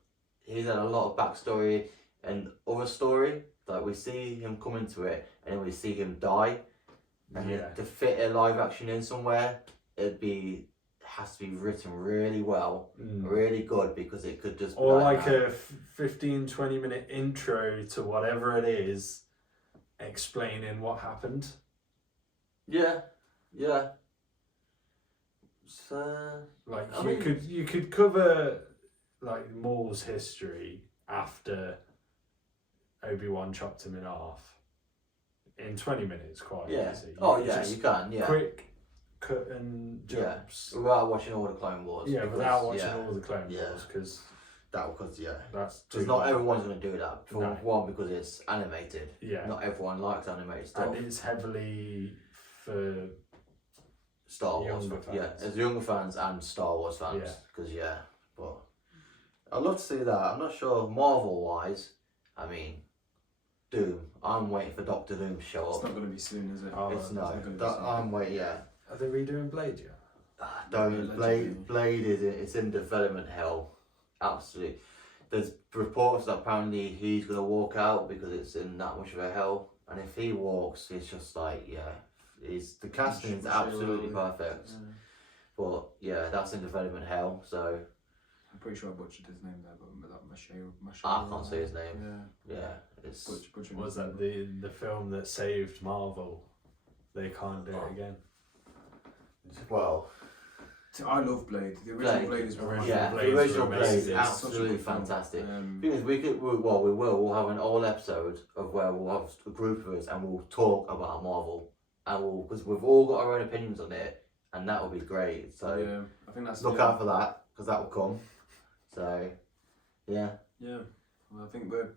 he's had a lot of backstory and other story. We see him come into it and then we see him die. And to fit a live action in somewhere, has to be written really well, really good, because it could just be or a 15-20 minute intro to whatever it is, explaining what happened. Yeah. So you could cover Maul's history after Obi-Wan chopped him in half in 20 minutes, quite easy. You can. Yeah. Quick cut and jumps. Yeah. Without watching all the Clone Wars. Yeah, without watching all the Clone Wars, because because not everyone's going to do that. For one, because it's animated. Yeah. Not everyone likes animated stuff. And it's heavily for Star Wars, as younger fans and Star Wars fans, because but I'd love to see that. I'm not sure Marvel wise. I mean, Doom. I'm waiting for Doctor Doom to show up. It's not going to be soon, is it? It's not. I'm waiting. Yeah. Are they redoing Blade yet? Don't. Blade is in development hell. Absolutely. There's reports that apparently he's going to walk out because it's in that much of a hell, and if he walks, it's just the casting is absolutely perfect. But that's in development hell. So I'm pretty sure I butchered his name there, but that Mache. I can't say his name. It's was that the film that saved Marvel? They can't do it again. Well, I love Blade. The original Blade is the original Blade is absolutely fantastic. Thing is, we'll have an whole episode of where we'll have a group of us and we'll talk about Marvel, and because we've all got our own opinions on it, and that will be great. So yeah, I think that's look out for that, because that will come. So yeah. Yeah, well, I think we're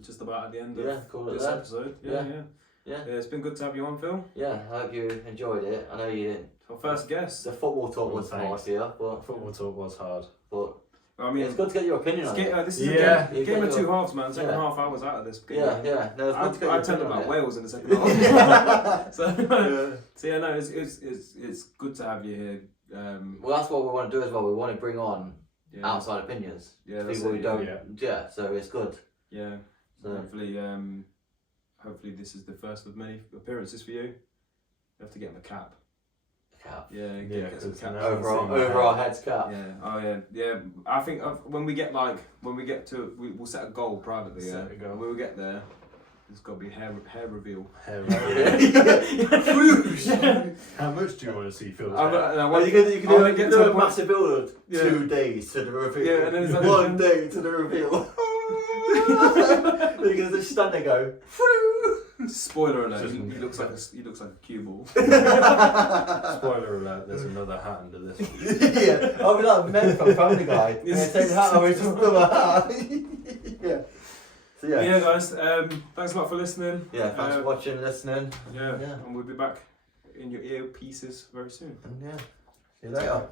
just about at the end of this episode. Yeah, it's been good to have you on, Phil. Yeah, I hope you enjoyed it. I know you didn't. Our first guest. The football talk was Thanks. hard here, but Football talk was hard. But I mean, it's good to get your opinion on it. This is Yeah. a game of two halves, man. Second half, I was out of this game. Yeah. No, it's good to get I your turned opinion about on Wales in the second half. So yeah, no, it's good to have you here. Well, that's what we want to do as well. We want to bring on Yeah. outside opinions. Yeah, that's People who it, don't. yeah. Yeah, so it's good. Yeah. So Hopefully this is the first of many appearances for you. You have to get him a cap. Cap. Yeah, Yeah, get some 'cause cap. now- Over our heads cap. Yeah. Oh yeah. I think when we get to we'll set a goal privately. Set a goal. When we get there, there's got to be hair reveal. How How much do you want to see Phil's Well, you can do a massive build of 2 days to the reveal. Yeah, and then it's like 1 day to the reveal. You can just stand there and go. Spoiler alert! Just- He looks like a cue ball. Spoiler alert, there's another hat under this one. Yeah, I'll be like men from Family Guy. Yeah, take the hat away, just another hat. Yeah. So Yeah, guys. Thanks a lot for listening. Yeah, thanks for watching, listening. Yeah, Yeah. and we'll be back in your earpieces very soon. And yeah, see you later.